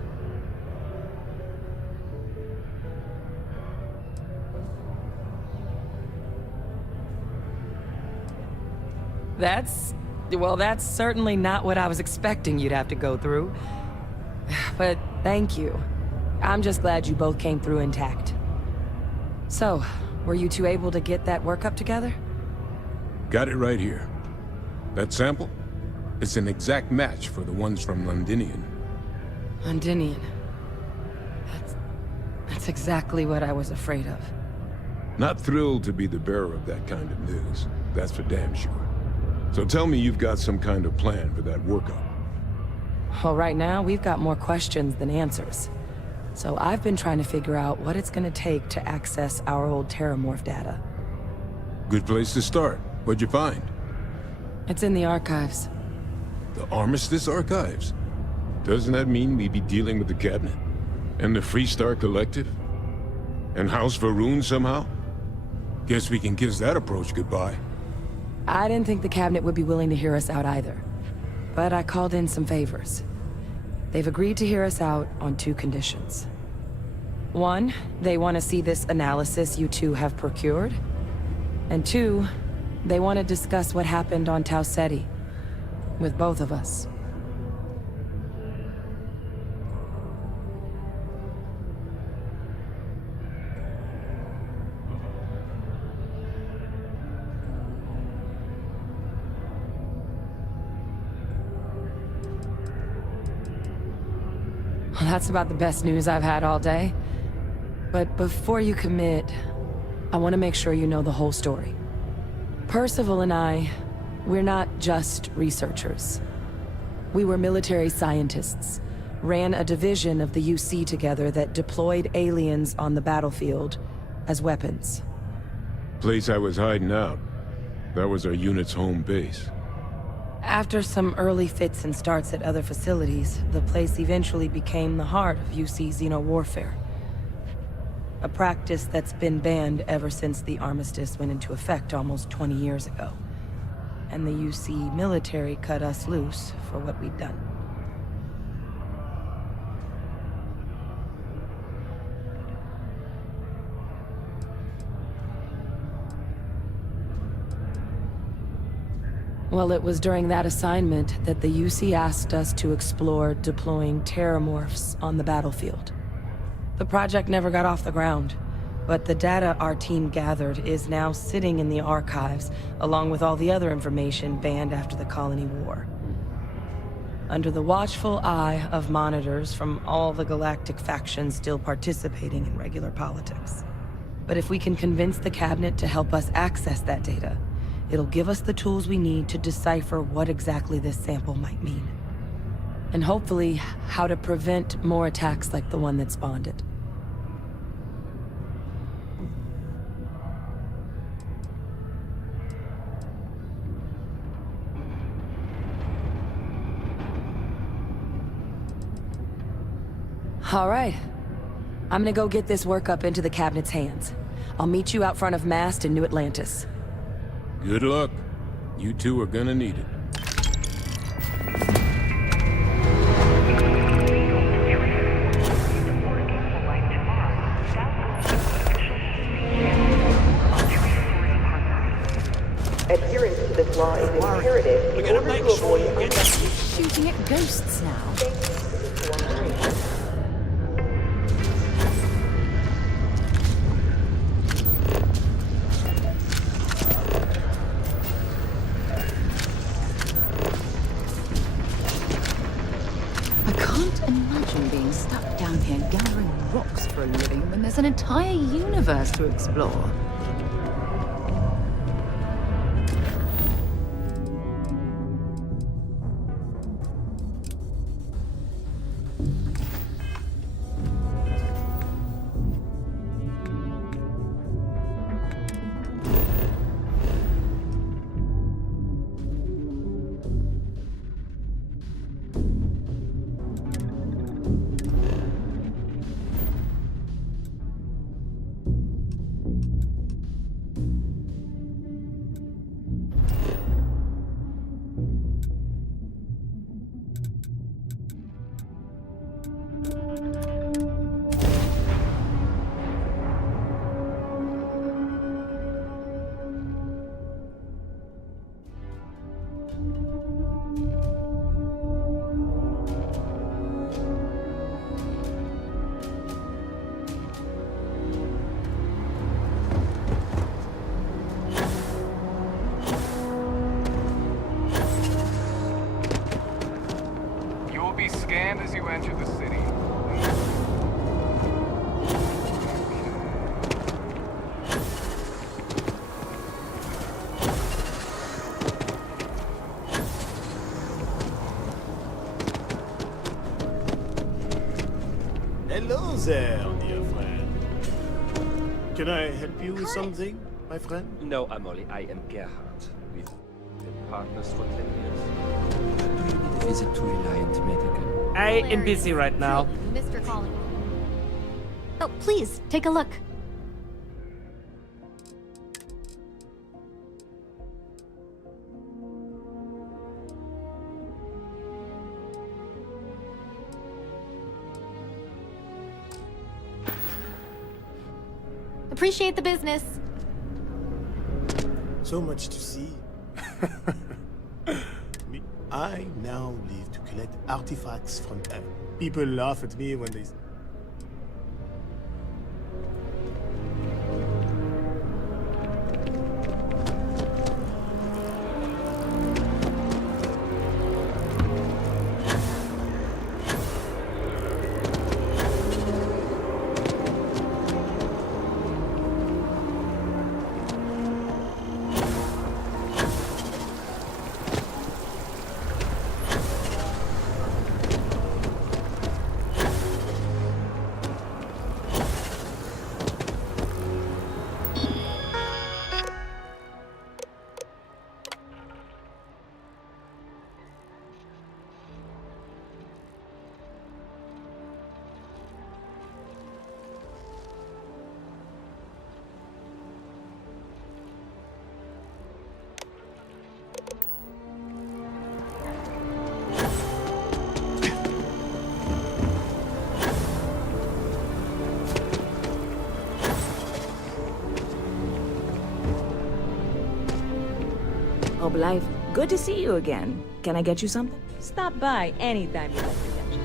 Well, that's certainly not what I was expecting you'd have to go through. But thank you. I'm just glad you both came through intact. So, were you two able to get that workup together? Got it right here. That sample? It's an exact match for the ones from Londinian. Londinian. That's exactly what I was afraid of. Not thrilled to be the bearer of that kind of news. That's for damn sure. So tell me you've got some kind of plan for that workup. Well, right now, we've got more questions than answers. So I've been trying to figure out what it's gonna take to access our old Terramorph data. Good place to start. What'd you find? It's in the archives. The Armistice Archives? Doesn't that mean we'd be dealing with the Cabinet? And the Freestar Collective? And House Varun somehow? Guess we can kiss that approach goodbye. I didn't think the Cabinet would be willing to hear us out either. But I called in some favors. They've agreed to hear us out on 2 conditions. 1, they want to see this analysis you two have procured. And 2, they want to discuss what happened on Tau Ceti. With both of us. Well, that's about the best news I've had all day. But before you commit, I want to make sure you know the whole story. Percival and I, we're not just researchers. We were military scientists, ran a division of the UC together that deployed aliens on the battlefield as weapons. Place I was hiding out. That was our unit's home base. After some early fits and starts at other facilities, the place eventually became the heart of UC xeno-warfare. A practice that's been banned ever since the armistice went into effect almost 20 years ago. And the UC military cut us loose for what we'd done. Well, it was during that assignment that the UC asked us to explore deploying terramorphs on the battlefield. The project never got off the ground, but the data our team gathered is now sitting in the archives, along with all the other information banned after the Colony War. Under the watchful eye of monitors from all the galactic factions still participating in regular politics. But if we can convince the Cabinet to help us access that data, it'll give us the tools we need to decipher what exactly this sample might mean. And hopefully, how to prevent more attacks like the one that spawned it. All right. I'm gonna go get this workup into the Cabinet's hands. I'll meet you out front of Mast in New Atlantis. Good luck. You two are gonna need it. Adherence to this law is imperative in order to avoid Shooting at ghosts now. I can't imagine being stuck down here gathering rocks for a living when there's an entire universe to explore. friend. Can I help you with something, my friend? No, Amoli, I am Gerhard. We've been partners for 10 years. Do you need a visit to Reliant Medical? I am busy right now. Mr. Calling. Oh, please, take a look. Appreciate the business. So much to see. I now live to collect artifacts from Earth. People laugh at me when they... Oh, Blythe, good to see you again. Can I get you something? Stop by anytime you like to get you.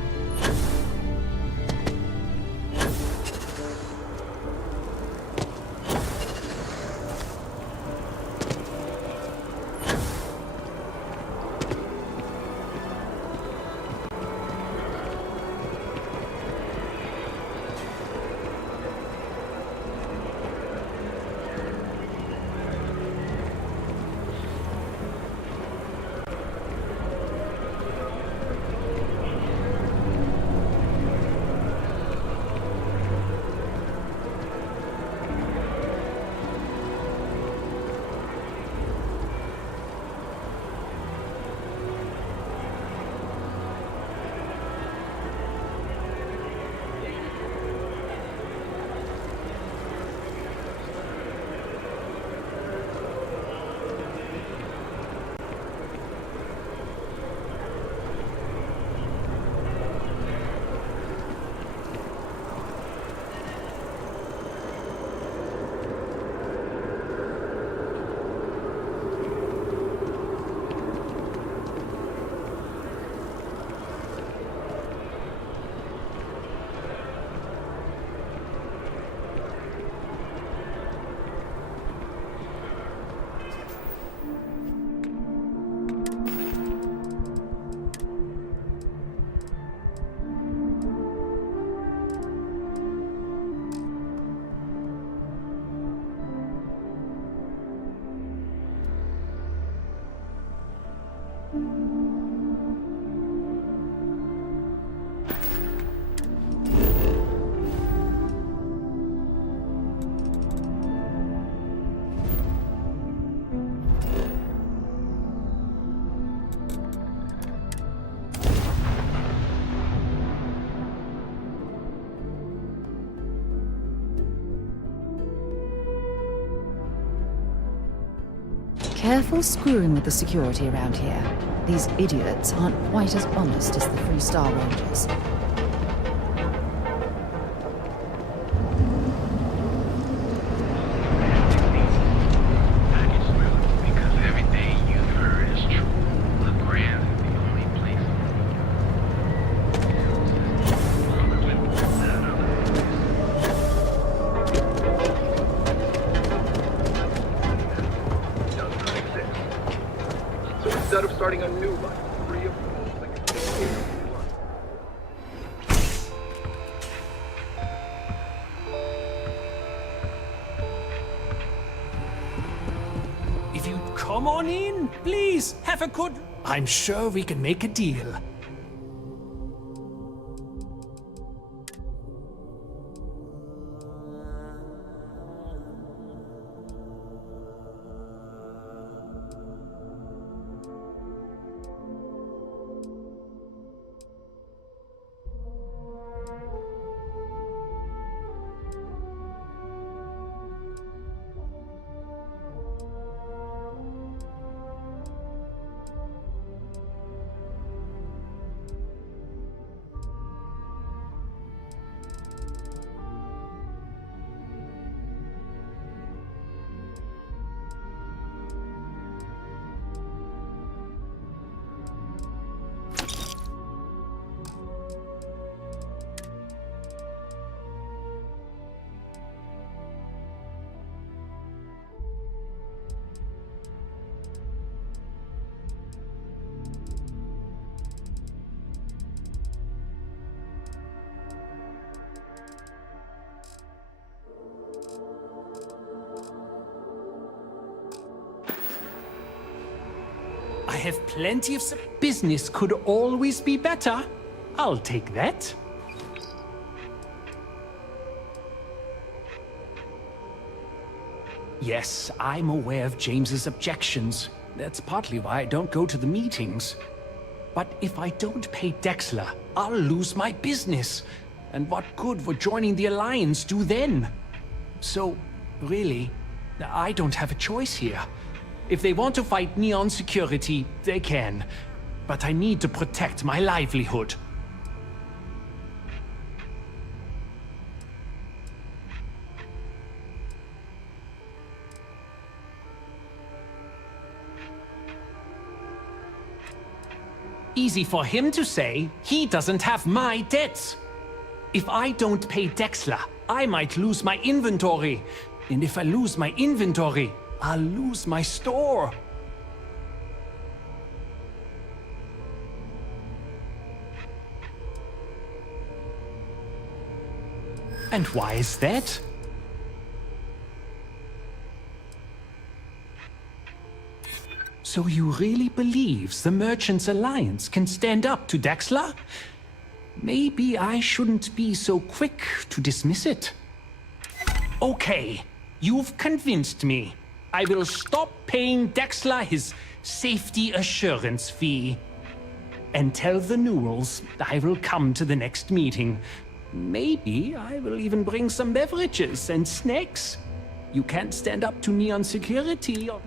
Careful screwing with the security around here. These idiots aren't quite as honest as the Free Star Rangers. Instead of starting a new life, free of rules, like a If you'd come on in, please, have a good... I'm sure we can make a deal. I have plenty of business could always be better. I'll take that. Yes, I'm aware of James's objections. That's partly why I don't go to the meetings. But if I don't pay Dexler, I'll lose my business. And what good would joining the Alliance do then? So, really, I don't have a choice here. If they want to fight Neon Security, they can. But I need to protect my livelihood. Easy for him to say, he doesn't have my debts. If I don't pay Dexler, I might lose my inventory. And if I lose my inventory, I'll lose my store. And why is that? So you really believes the Merchants Alliance can stand up to Dexler? Maybe I shouldn't be so quick to dismiss it. Okay, you've convinced me. I will stop paying Dexler his safety assurance fee. And tell the Newells I will come to the next meeting. Maybe I will even bring some beverages and snacks. You can't stand up to Neon Security or...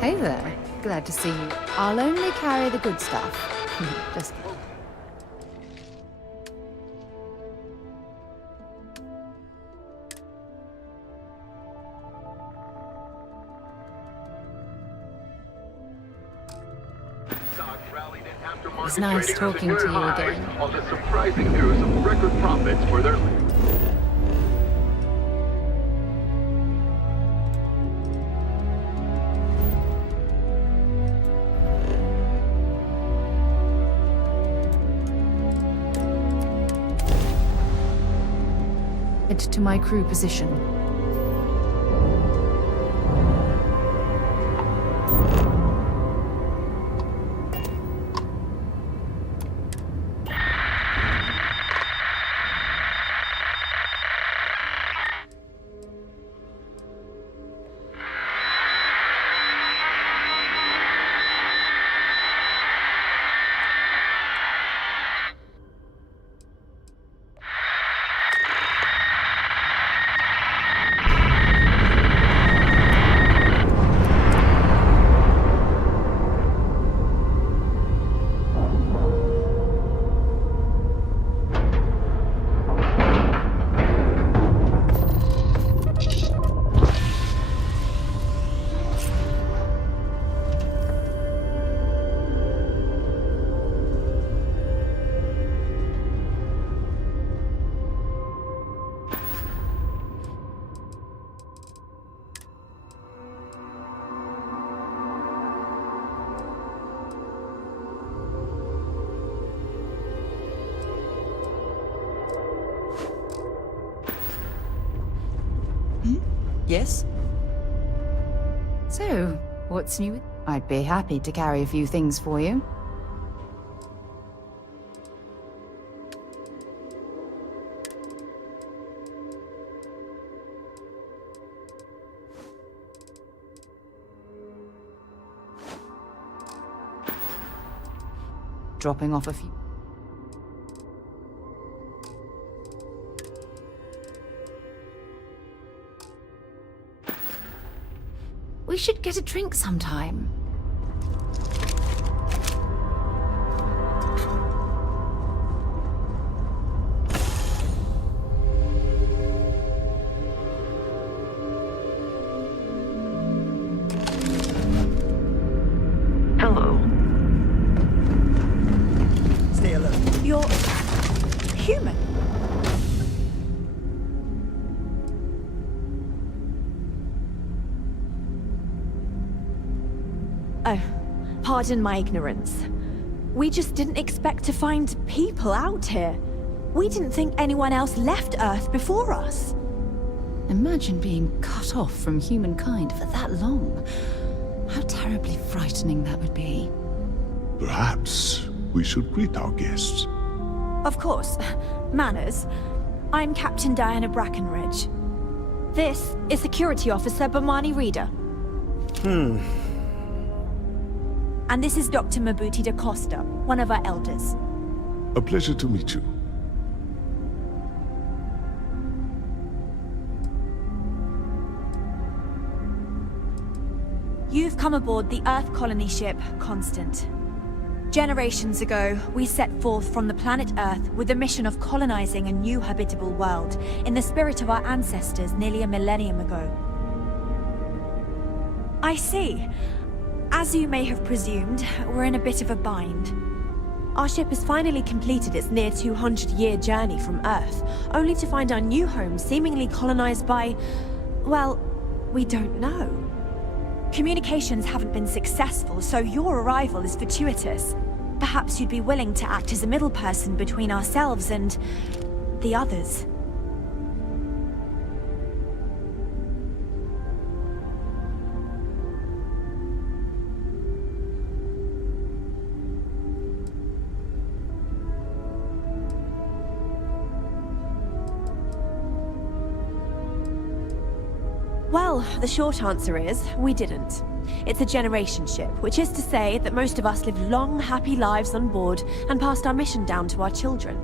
Hey there. Glad to see you. I'll only carry the good stuff. Just kidding. It's nice talking to you again. On the surprising news of record profits for their... Head to my crew position. Yes? So, what's new? I'd be happy to carry a few things for you. Dropping off a few. We should get a drink sometime. Hello. Stay alert. You're human. Pardon my ignorance. We just didn't expect to find people out here. We didn't think anyone else left Earth before us. Imagine being cut off from humankind for that long. How terribly frightening that would be. Perhaps we should greet our guests. Of course. Manners. I'm Captain Diana Brackenridge. This is Security Officer Bomani Reader. And this is Dr. Mabuti da Costa, one of our elders. A pleasure to meet you. You've come aboard the Earth colony ship, Constant. Generations ago, we set forth from the planet Earth with the mission of colonizing a new habitable world in the spirit of our ancestors nearly a millennium ago. I see. As you may have presumed, we're in a bit of a bind. Our ship has finally completed its near 200-year journey from Earth, only to find our new home seemingly colonized by... well, we don't know. Communications haven't been successful, so your arrival is fortuitous. Perhaps you'd be willing to act as a middle person between ourselves and... the others. Well, the short answer is, we didn't. It's a generation ship, which is to say that most of us lived long, happy lives on board and passed our mission down to our children.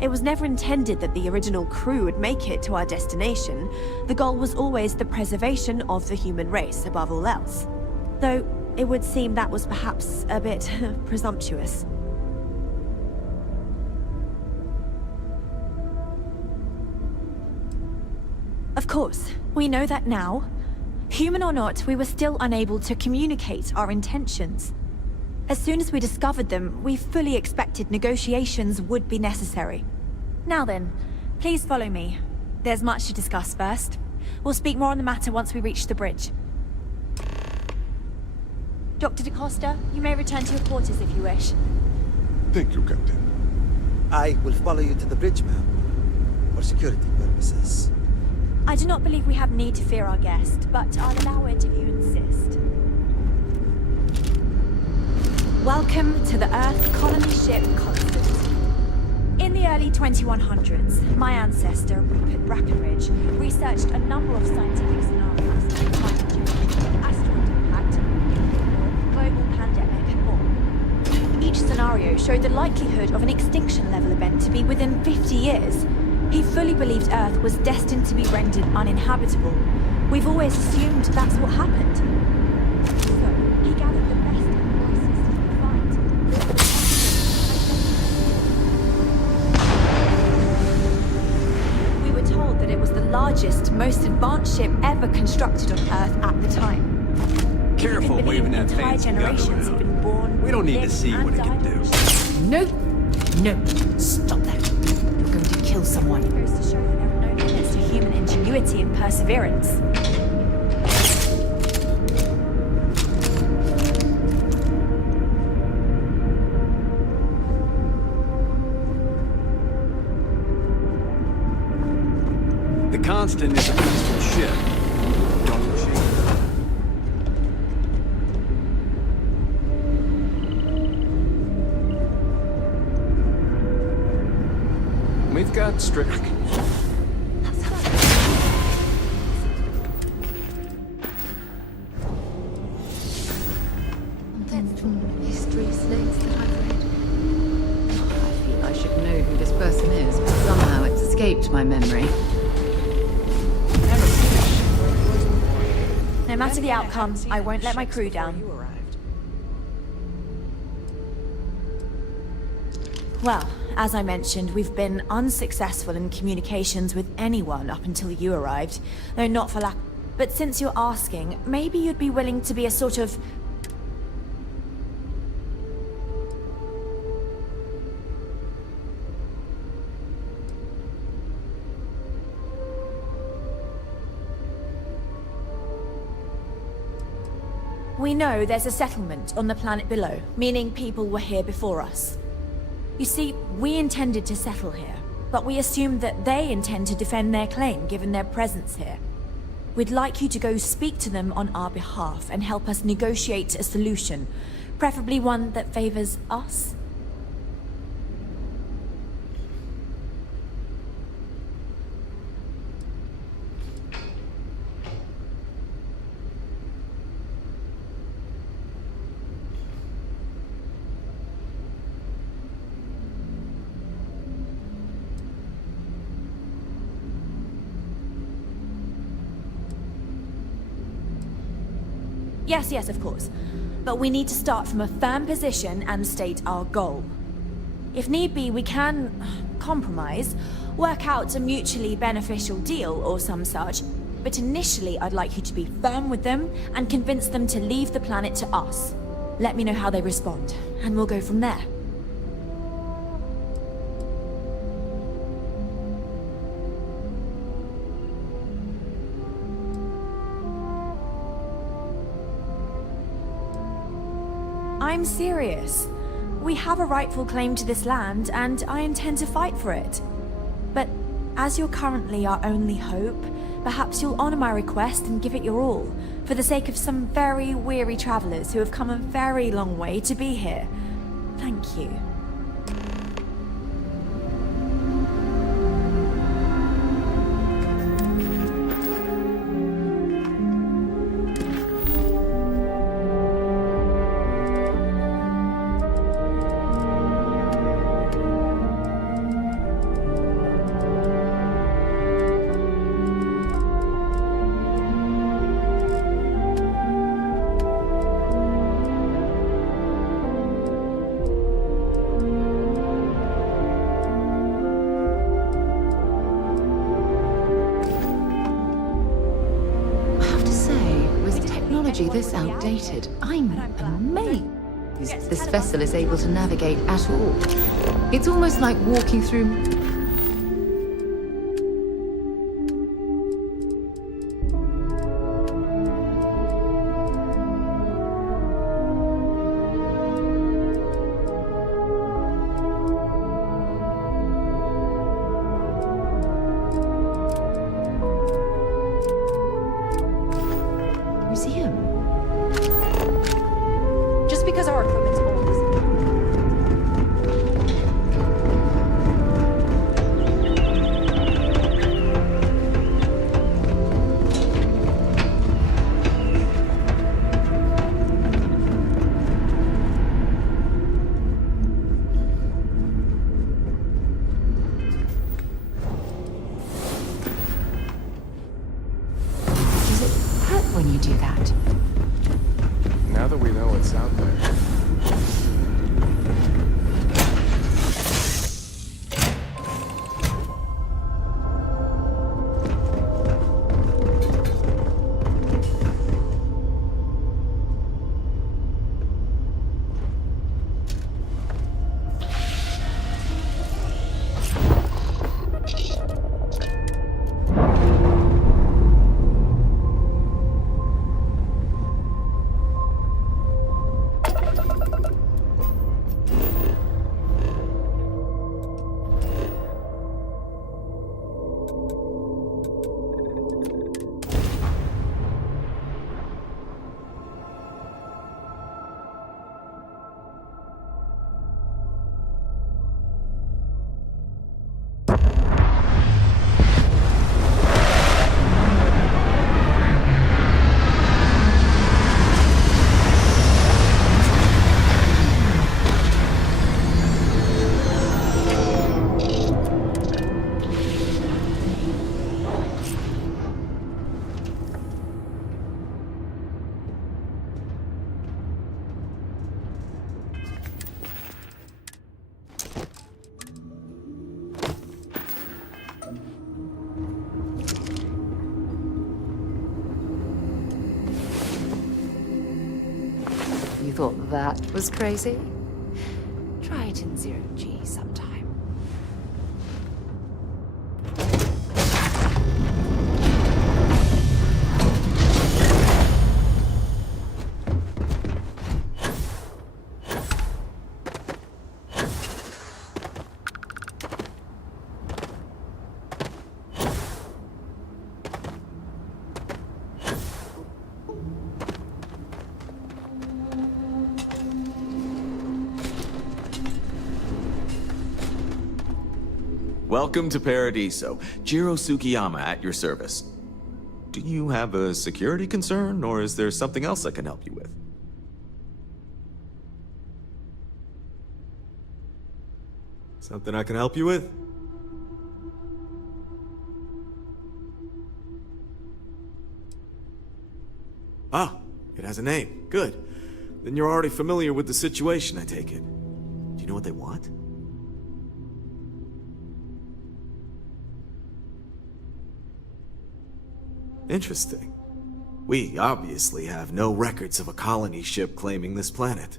It was never intended that the original crew would make it to our destination. The goal was always the preservation of the human race, above all else. Though, it would seem that was perhaps a bit presumptuous. Of course, we know that now. Human or not, we were still unable to communicate our intentions. As soon as we discovered them, we fully expected negotiations would be necessary. Now then, please follow me. There's much to discuss first. We'll speak more on the matter once we reach the bridge. Dr. DaCosta, you may return to your quarters if you wish. Thank you, Captain. I will follow you to the bridge, ma'am, for security purposes. I do not believe we have need to fear our guest, but I'll allow it if you insist. Welcome to the Earth colony ship Constant. In the early 2100s, my ancestor, Rupert Brackenridge, researched a number of scientific scenarios on climate change, asteroid impact, global pandemic, and more. Each scenario showed the likelihood of an extinction level event to be within 50 years. He fully believed Earth was destined to be rendered uninhabitable. We've always assumed that's what happened. So, he gathered the best advices he could find. We were told that it was the largest, most advanced ship ever constructed on Earth at the time. Careful waving that fancy gun around. We don't need to see what it can do. Nope. No. Stop that. You're going to kill someone. It goes to show that there are no limits to human ingenuity and perseverance. The Constant is a peaceful ship. Don't change it. We've got strict... Something from history slates that I've read. I feel I should know who this person is, but somehow it's escaped my memory. No matter the outcome, I won't let my crew down. Well, as I mentioned, we've been unsuccessful in communications with anyone up until you arrived, though not for lack... But since you're asking, maybe you'd be willing to be a sort of... We know there's a settlement on the planet below, meaning people were here before us. You see, we intended to settle here, but we assumed that they intend to defend their claim given their presence here. We'd like you to go speak to them on our behalf and help us negotiate a solution, preferably one that favors us. Yes, of course. But we need to start from a firm position and state our goal. If need be, we can compromise, work out a mutually beneficial deal or some such. But initially, I'd like you to be firm with them and convince them to leave the planet to us. Let me know how they respond, and we'll go from there. I'm serious. We have a rightful claim to this land, and I intend to fight for it. But as you're currently our only hope, perhaps you'll honor my request and give it your all, for the sake of some very weary travelers who have come a very long way to be here. Thank you. This outdated. I'm amazed this vessel is able to navigate at all. It's almost like walking through... when you do that. Now that we know what's out there. You thought that was crazy? Try it in zero G sometime. Welcome to Paradiso. Jiro Sukiyama at your service. Do you have a security concern, or is there something else I can help you with? Something I can help you with? Ah, it has a name. Good. Then you're already familiar with the situation, I take it. Do you know what they want? Interesting. We obviously have no records of a colony ship claiming this planet.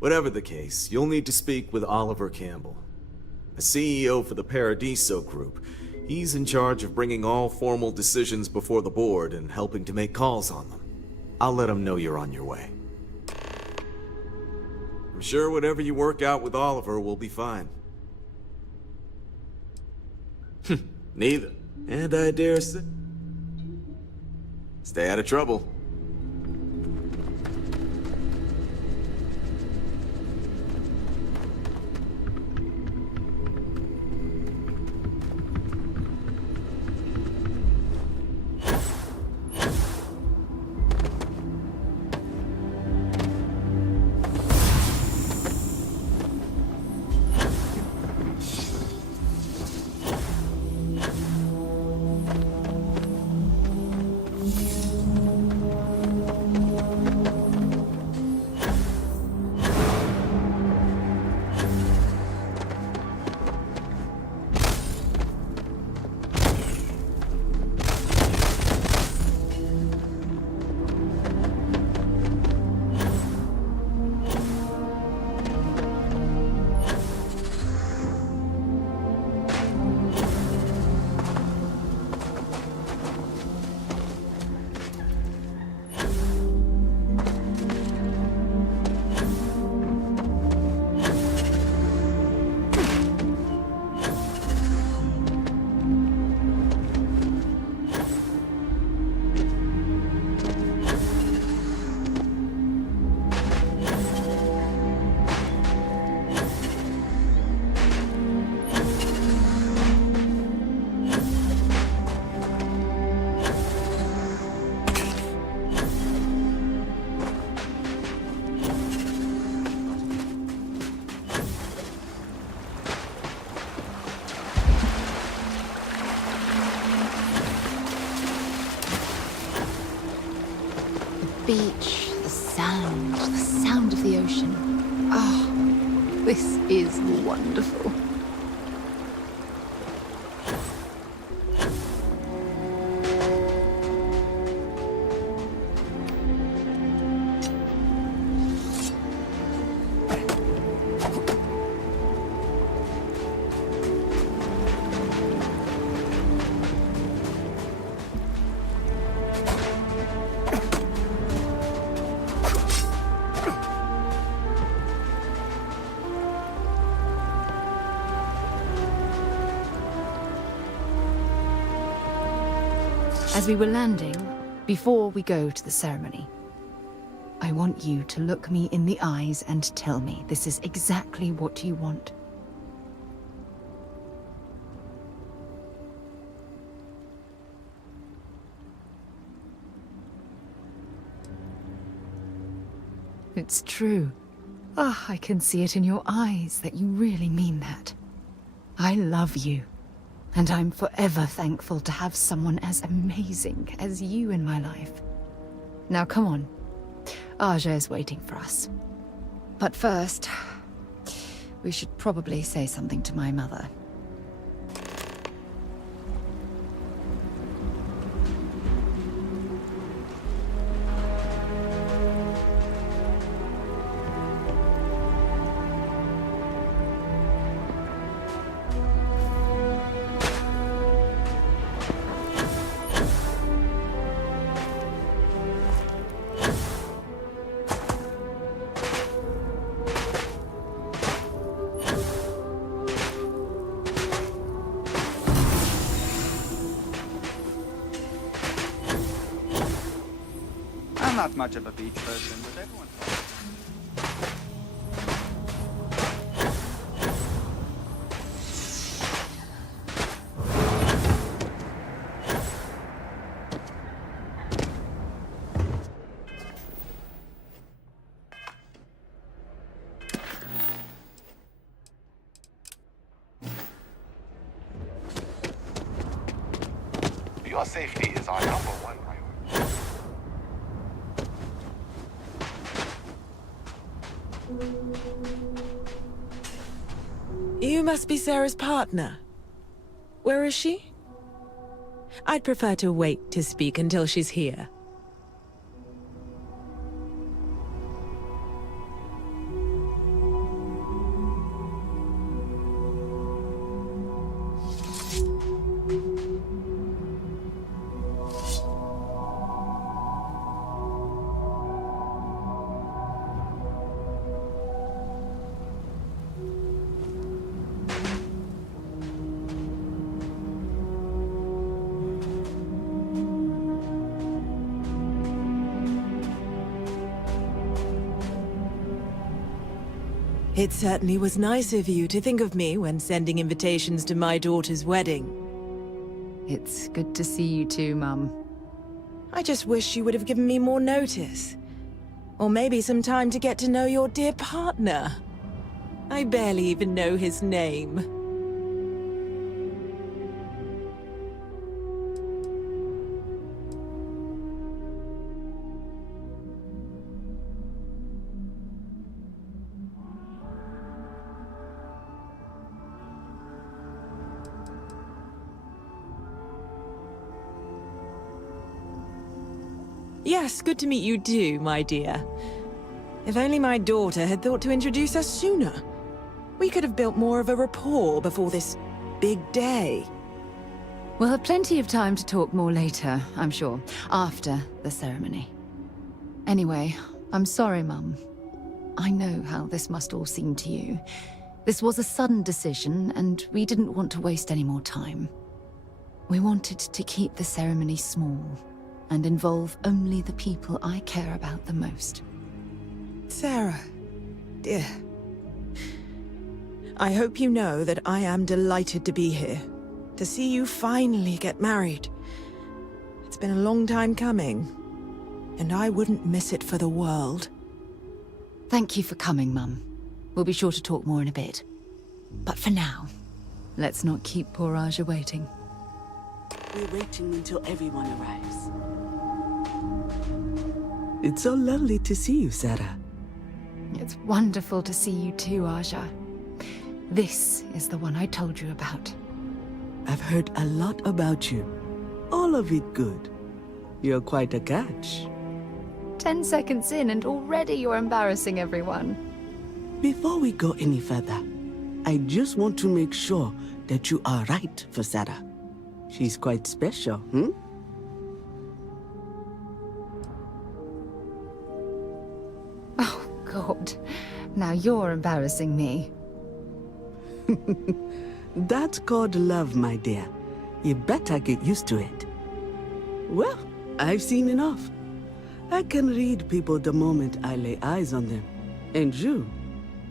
Whatever the case, you'll need to speak with Oliver Campbell, a CEO for the Paradiso Group. He's in charge of bringing all formal decisions before the board and helping to make calls on them. I'll let him know you're on your way. I'm sure whatever you work out with Oliver will be fine. Neither. And I dare say... Stay out of trouble. Beach, the sound of the ocean. Oh, this is wonderful. As we were landing, before we go to the ceremony, I want you to look me in the eyes and tell me this is exactly what you want. It's true. Ah, I can see it in your eyes that you really mean that. I love you. And I'm forever thankful to have someone as amazing as you in my life. Now come on. Aja is waiting for us. But first, we should probably say something to my mother. I'm not much of a beach person, but everyone... Your safety is our #1 priority. You must be Sarah's partner. Where is she? I'd prefer to wait to speak until she's here. It certainly was nice of you to think of me when sending invitations to my daughter's wedding. It's good to see you too, Mum. I just wish you would have given me more notice. Or maybe some time to get to know your dear partner. I barely even know his name. Yes, good to meet you too, my dear. If only my daughter had thought to introduce us sooner. We could have built more of a rapport before this big day. We'll have plenty of time to talk more later, I'm sure, after the ceremony. Anyway, I'm sorry, Mum. I know how this must all seem to you. This was a sudden decision, and we didn't want to waste any more time. We wanted to keep the ceremony small, and involve only the people I care about the most. Sarah, dear. I hope you know that I am delighted to be here, to see you finally get married. It's been a long time coming, and I wouldn't miss it for the world. Thank you for coming, Mum. We'll be sure to talk more in a bit. But for now, let's not keep poor Aja waiting. We're waiting until everyone arrives. It's so lovely to see you, Sarah. It's wonderful to see you too, Aja. This is the one I told you about. I've heard a lot about you. All of it good. You're quite a catch. 10 seconds in and already you're embarrassing everyone. Before we go any further, I just want to make sure that you are right for Sarah. She's quite special, hmm? Oh, God. Now you're embarrassing me. That's called love, my dear. You better get used to it. Well, I've seen enough. I can read people the moment I lay eyes on them. And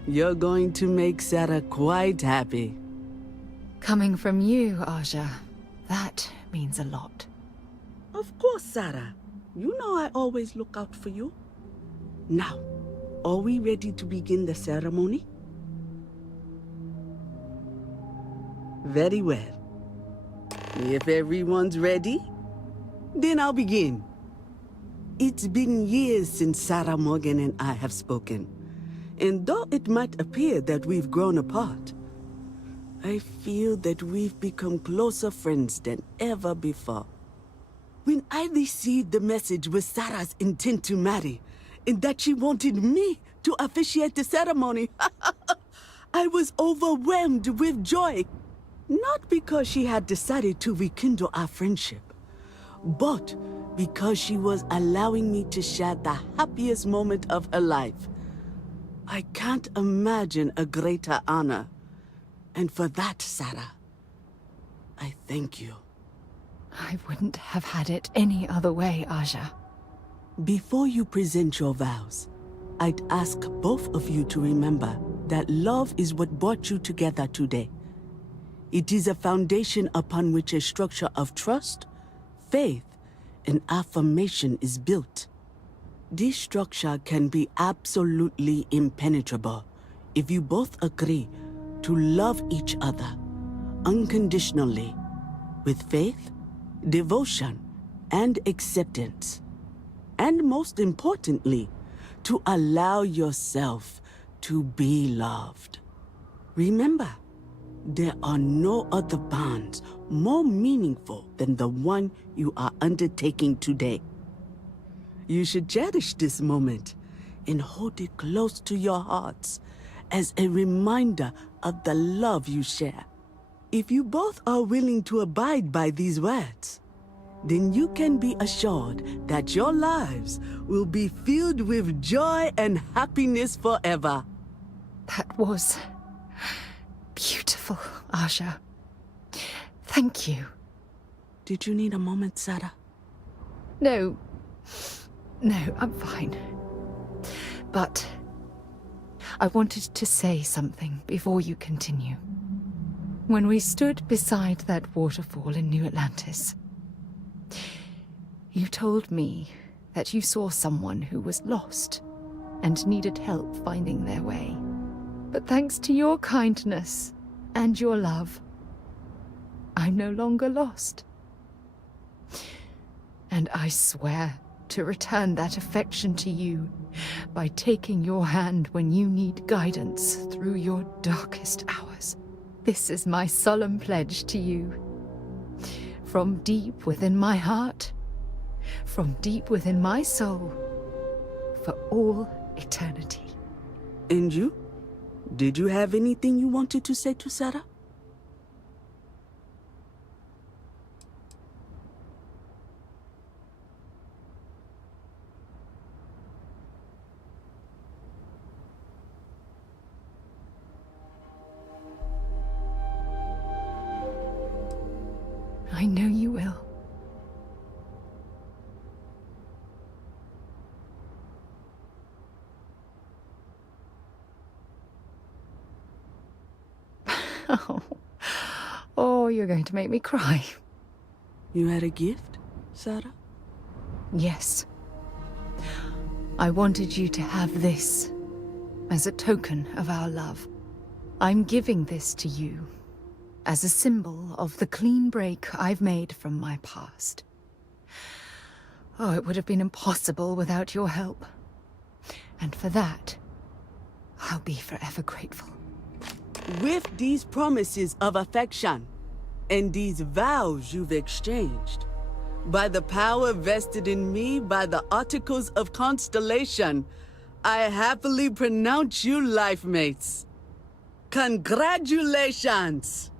you're going to make Sarah quite happy. Coming from you, Aja, that means a lot. Of course, Sarah. You know I always look out for you. Now, are we ready to begin the ceremony? Very well. If everyone's ready, then I'll begin. It's been years since Sarah Morgan and I have spoken. And though it might appear that we've grown apart, I feel that we've become closer friends than ever before. When I received the message with Sarah's intent to marry, and that she wanted me to officiate the ceremony, I was overwhelmed with joy. Not because she had decided to rekindle our friendship, but because she was allowing me to share the happiest moment of her life. I can't imagine a greater honor. And for that, Sarah, I thank you. I wouldn't have had it any other way, Aja. Before you present your vows, I'd ask both of you to remember that love is what brought you together today. It is a foundation upon which a structure of trust, faith, and affirmation is built. This structure can be absolutely impenetrable if you both agree to love each other unconditionally, with faith, devotion, and acceptance. And most importantly, to allow yourself to be loved. Remember, there are no other bonds more meaningful than the one you are undertaking today. You should cherish this moment and hold it close to your hearts as a reminder of the love you share. If you both are willing to abide by these words, then you can be assured that your lives will be filled with joy and happiness forever. That was beautiful, Aja. Thank you. Did you need a moment, Sarah? No, I'm fine. But I wanted to say something before you continue. When we stood beside that waterfall in New Atlantis, you told me that you saw someone who was lost and needed help finding their way. But thanks to your kindness and your love, I'm no longer lost. And I swear to return that affection to you by taking your hand when you need guidance through your darkest hours. This is my solemn pledge to you. From deep within my heart, from deep within my soul, for all eternity. And you? Did you have anything you wanted to say to Sarah? I know you will. Oh, you're going to make me cry. You had a gift, Sarah? Yes. I wanted you to have this as a token of our love. I'm giving this to you as a symbol of the clean break I've made from my past. Oh, it would have been impossible without your help. And for that, I'll be forever grateful. With these promises of affection and these vows you've exchanged, by the power vested in me by the Articles of Constellation, I happily pronounce you life mates. Congratulations!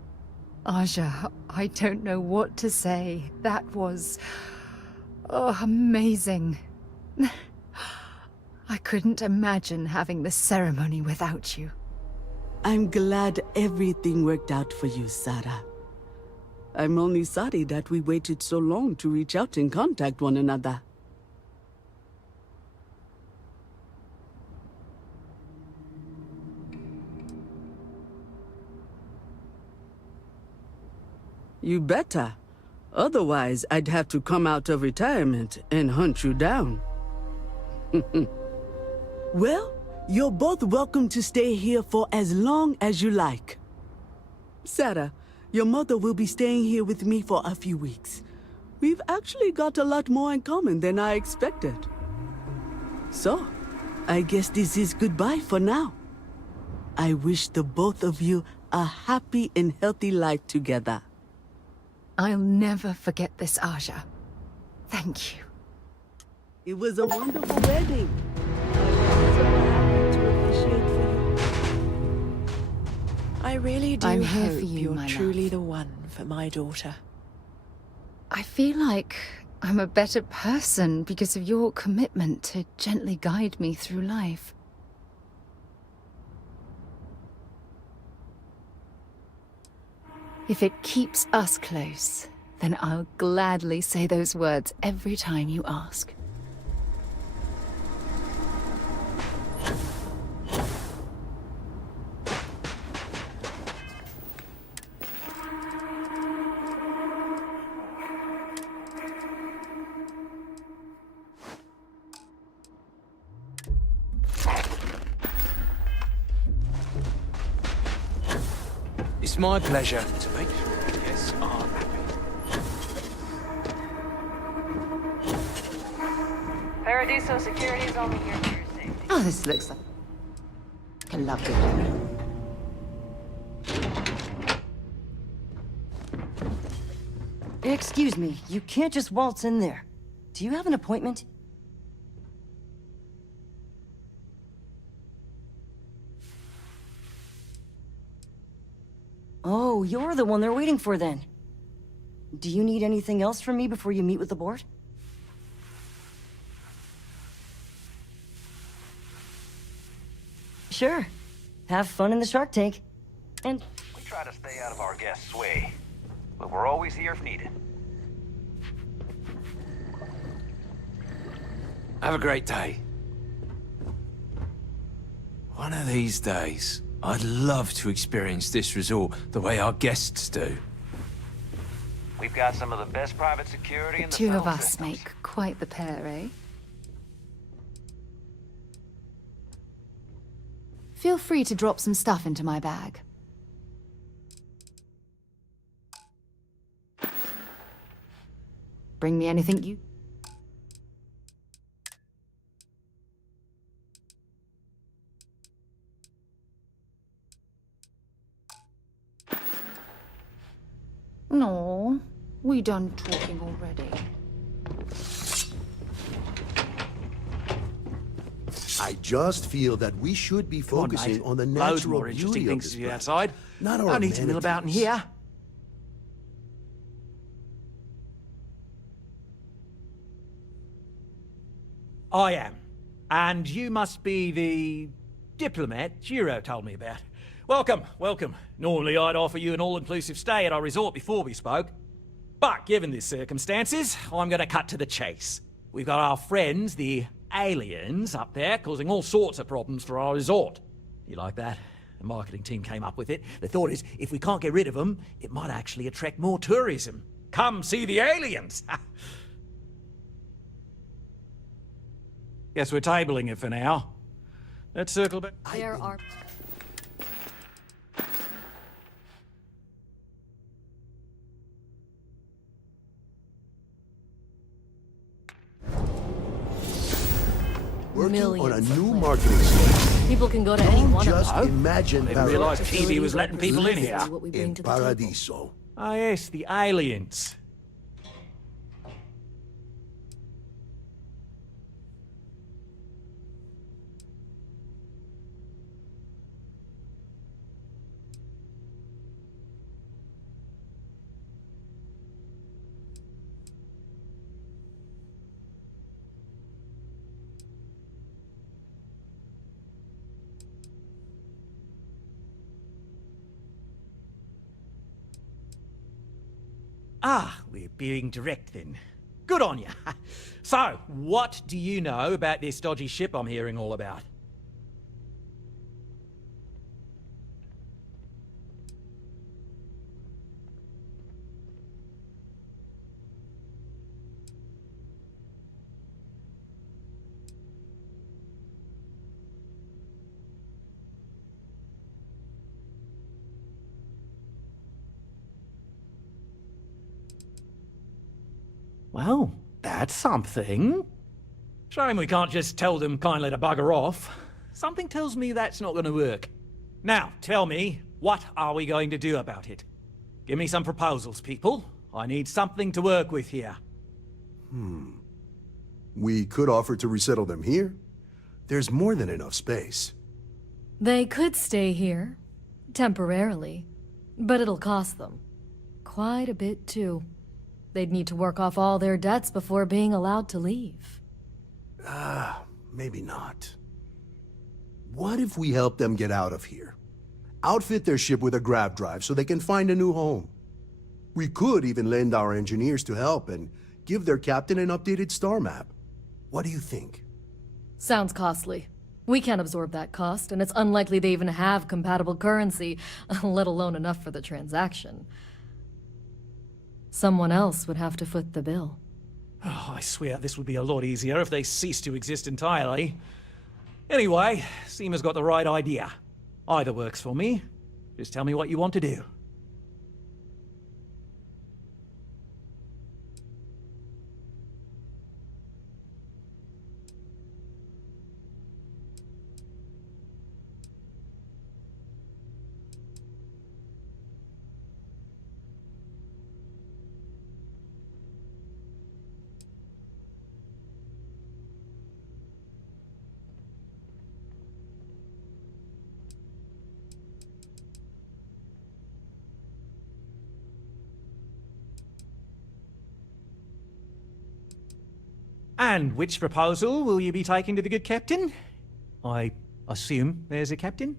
Aja, I don't know what to say. That was... amazing. I couldn't imagine having the ceremony without you. I'm glad everything worked out for you, Sarah. I'm only sorry that we waited so long to reach out and contact one another. You better. Otherwise, I'd have to come out of retirement and hunt you down. Well, you're both welcome to stay here for as long as you like. Sarah, your mother will be staying here with me for a few weeks. We've actually got a lot more in common than I expected. So, I guess this is goodbye for now. I wish the both of you a happy and healthy life together. I'll never forget this, Aja. Thank you. It was a wonderful wedding. So happy to officiate for you. I really do I'm here hope for you, you're my truly love. the one for my daughter. I feel like I'm a better person because of your commitment to gently guide me through life. If it keeps us close, then I'll gladly say those words every time you ask. It's my pleasure to make sure the guests are happy. Paradiso Security's only here for your safety. Oh, this looks like a lovely. Excuse me, you can't just waltz in there. Do you have an appointment? Oh, you're the one they're waiting for then. Do you need anything else from me before you meet with the board? Sure. Have fun in the Shark Tank. And we try to stay out of our guests' way, but we're always here if needed. Have a great day. One of these days, I'd love to experience this resort the way our guests do. We've got some of the best private security in the Two of South us Systems. make quite the pair, eh? Feel free to drop some stuff into my bag. Bring me anything you... No, we done talking already. I just feel that we should be focusing on the Loads natural more interesting beauty of things this to see planet, outside. not our No need to mill about in here. I am. And you must be the diplomat Jiro told me about. Welcome, welcome. Normally I'd offer you an all-inclusive stay at our resort before we spoke. But given the circumstances, I'm gonna cut to the chase. We've got our friends, the aliens, up there, causing all sorts of problems for our resort. You like that? The marketing team came up with it. The thought is, if we can't get rid of them, it might actually attract more tourism. Come see the aliens! Guess we're tabling it for now. Let's circle back. There are... Working on a Millions of new plants. marketing scheme. People can go to any one of Just them. imagine I didn't realize paradise. TV was letting people in here. What we bring In to the table. Paradiso. Ah yes, the aliens. Ah, we're being direct then. Good on you. So, what do you know about this dodgy ship I'm hearing all about? Well, that's something. Shame we can't just tell them kindly to bugger off. Something tells me that's not going to work. Now, tell me, what are we going to do about it? Give me some proposals, people. I need something to work with here. We could offer to resettle them here. There's more than enough space. They could stay here. Temporarily. But it'll cost them. Quite a bit, too. They'd need to work off all their debts before being allowed to leave. Maybe not. What if we help them get out of here? Outfit their ship with a grav drive so they can find a new home. We could even lend our engineers to help and give their captain an updated star map. What do you think? Sounds costly. We can't absorb that cost, and it's unlikely they even have compatible currency, let alone enough for the transaction. Someone else would have to foot the bill. Oh, I swear this would be a lot easier if they ceased to exist entirely. Anyway, Seema's got the right idea. Either works for me. Just tell me what you want to do. And which proposal will you be taking to the good captain? I assume there's a captain?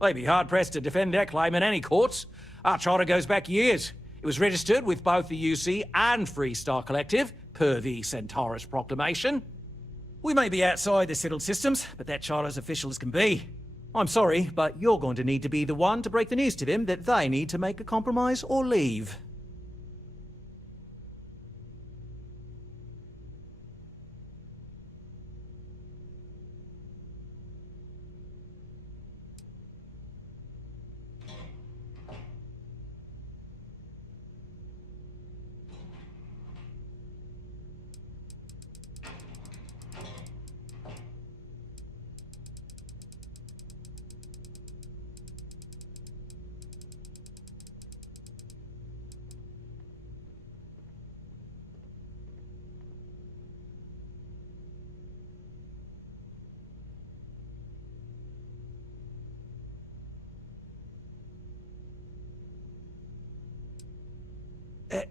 They'd be hard-pressed to defend their claim in any courts. Our charter goes back years. It was registered with both the UC and Free Star Collective, per the Centaurus Proclamation. We may be outside the settled systems, but that charter's official as can be. I'm sorry, but you're going to need to be the one to break the news to them that they need to make a compromise or leave.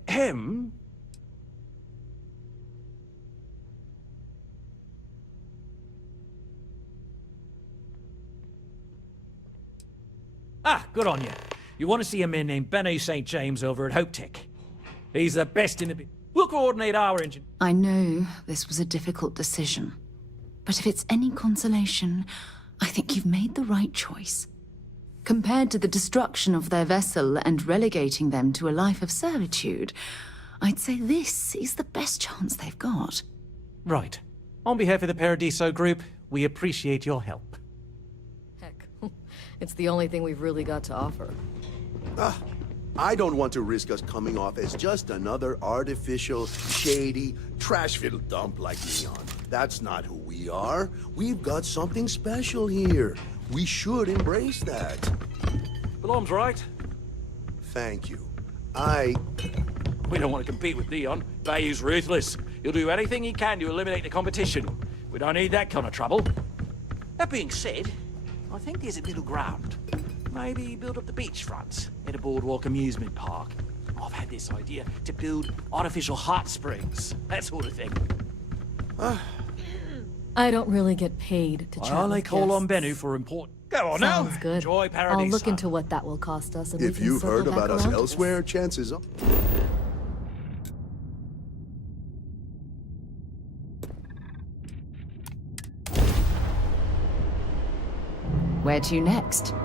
Him? Ah, good on you. You want to see a man named Benny St. James over at Hope Tech. He's the best in the... We'll coordinate our engine. I know this was a difficult decision, but if it's any consolation, I think you've made the right choice. Compared to the destruction of their vessel and relegating them to a life of servitude, I'd say this is the best chance they've got. Right. On behalf of the Paradiso Group, we appreciate your help. Heck, it's the only thing we've really got to offer. I don't want to risk us coming off as just another artificial, shady, trash-filled dump like Neon. That's not who we are. We've got something special here. We should embrace that. Blom's right. Thank you. We don't want to compete with Neon. Bayou's ruthless. He'll do anything he can to eliminate the competition. We don't need that kind of trouble. That being said, I think there's a middle ground. Maybe build up the beachfront in a boardwalk amusement park. I've had this idea to build artificial hot springs, that sort of thing. I don't really get paid to chat I only with call guests. on Bennu for important... Go on now! Sounds good. Enjoy Paradiso. I'll look into what that will cost us. And we If can you've circle heard back about us around to elsewhere, chances are... Where to next?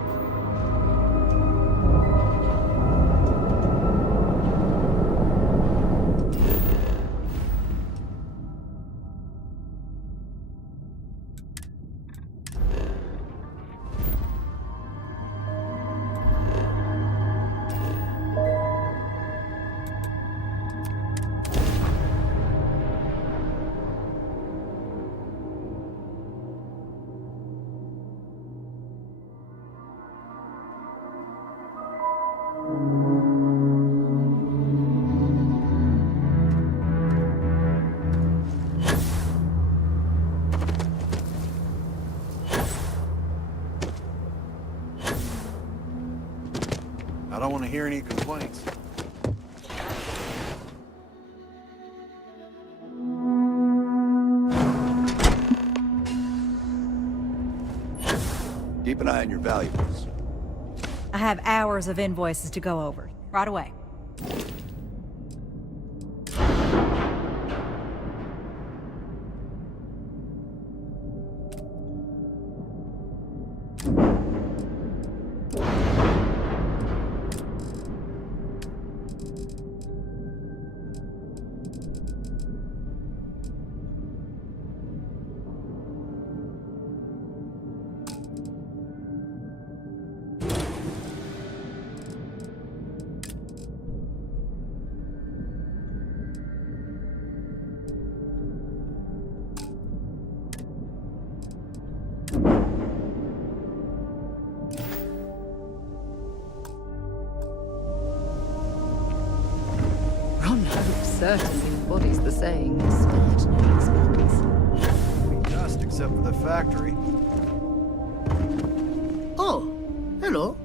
I don't want to hear any complaints. Keep an eye on your valuables. I have hours of invoices to go over. Right away. Certainly embodies the saying, spared no expense. Just except for the factory. Hello.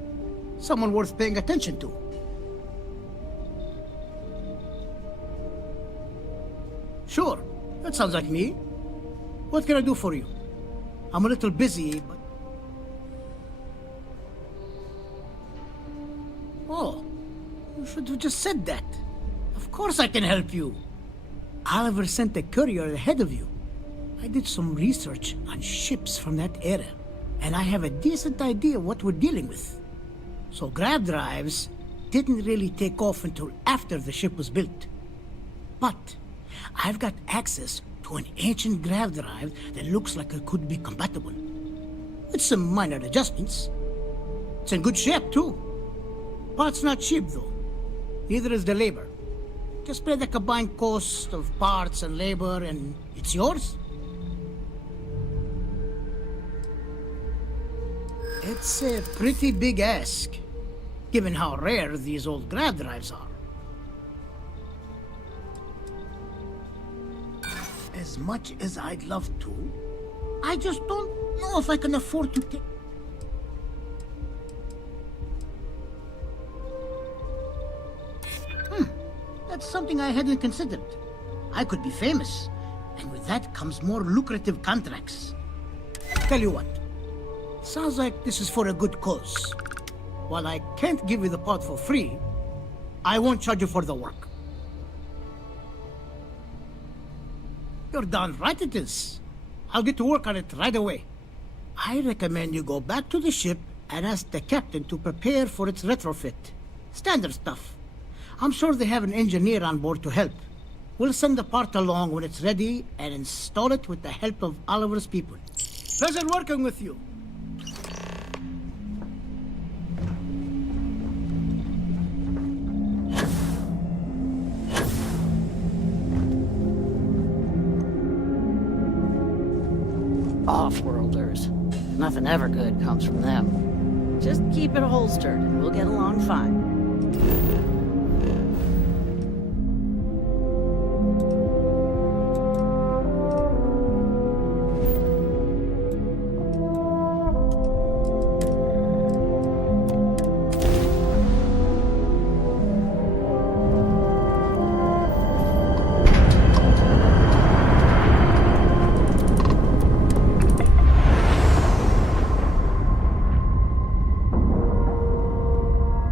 Someone worth paying attention to. Sure, that sounds like me. What can I do for you? I'm a little busy, but... Oh, you should have just said that. Of course I can help you. Oliver sent a courier ahead of you. I did some research on ships from that era, and I have a decent idea what we're dealing with. So grav drives didn't really take off until after the ship was built. But I've got access to an ancient grav drive that looks like it could be compatible. With some minor adjustments. It's in good shape, too. Parts not cheap, though. Neither is the labor. Just pay the combined cost of parts and labor, and it's yours. It's a pretty big ask, given how rare these old grav drives are. As much as I'd love to, I just don't know if I can afford to take... That's something I hadn't considered. I could be famous, and with that comes more lucrative contracts. Tell you what, sounds like this is for a good cause. While I can't give you the part for free, I won't charge you for the work. You're darn right it is. I'll get to work on it right away. I recommend you go back to the ship and ask the captain to prepare for its retrofit. Standard stuff. I'm sure they have an engineer on board to help. We'll send the part along when it's ready and install it with the help of Oliver's people. Pleasure working with you. Off-worlders. Nothing ever good comes from them. Just keep it holstered and we'll get along fine.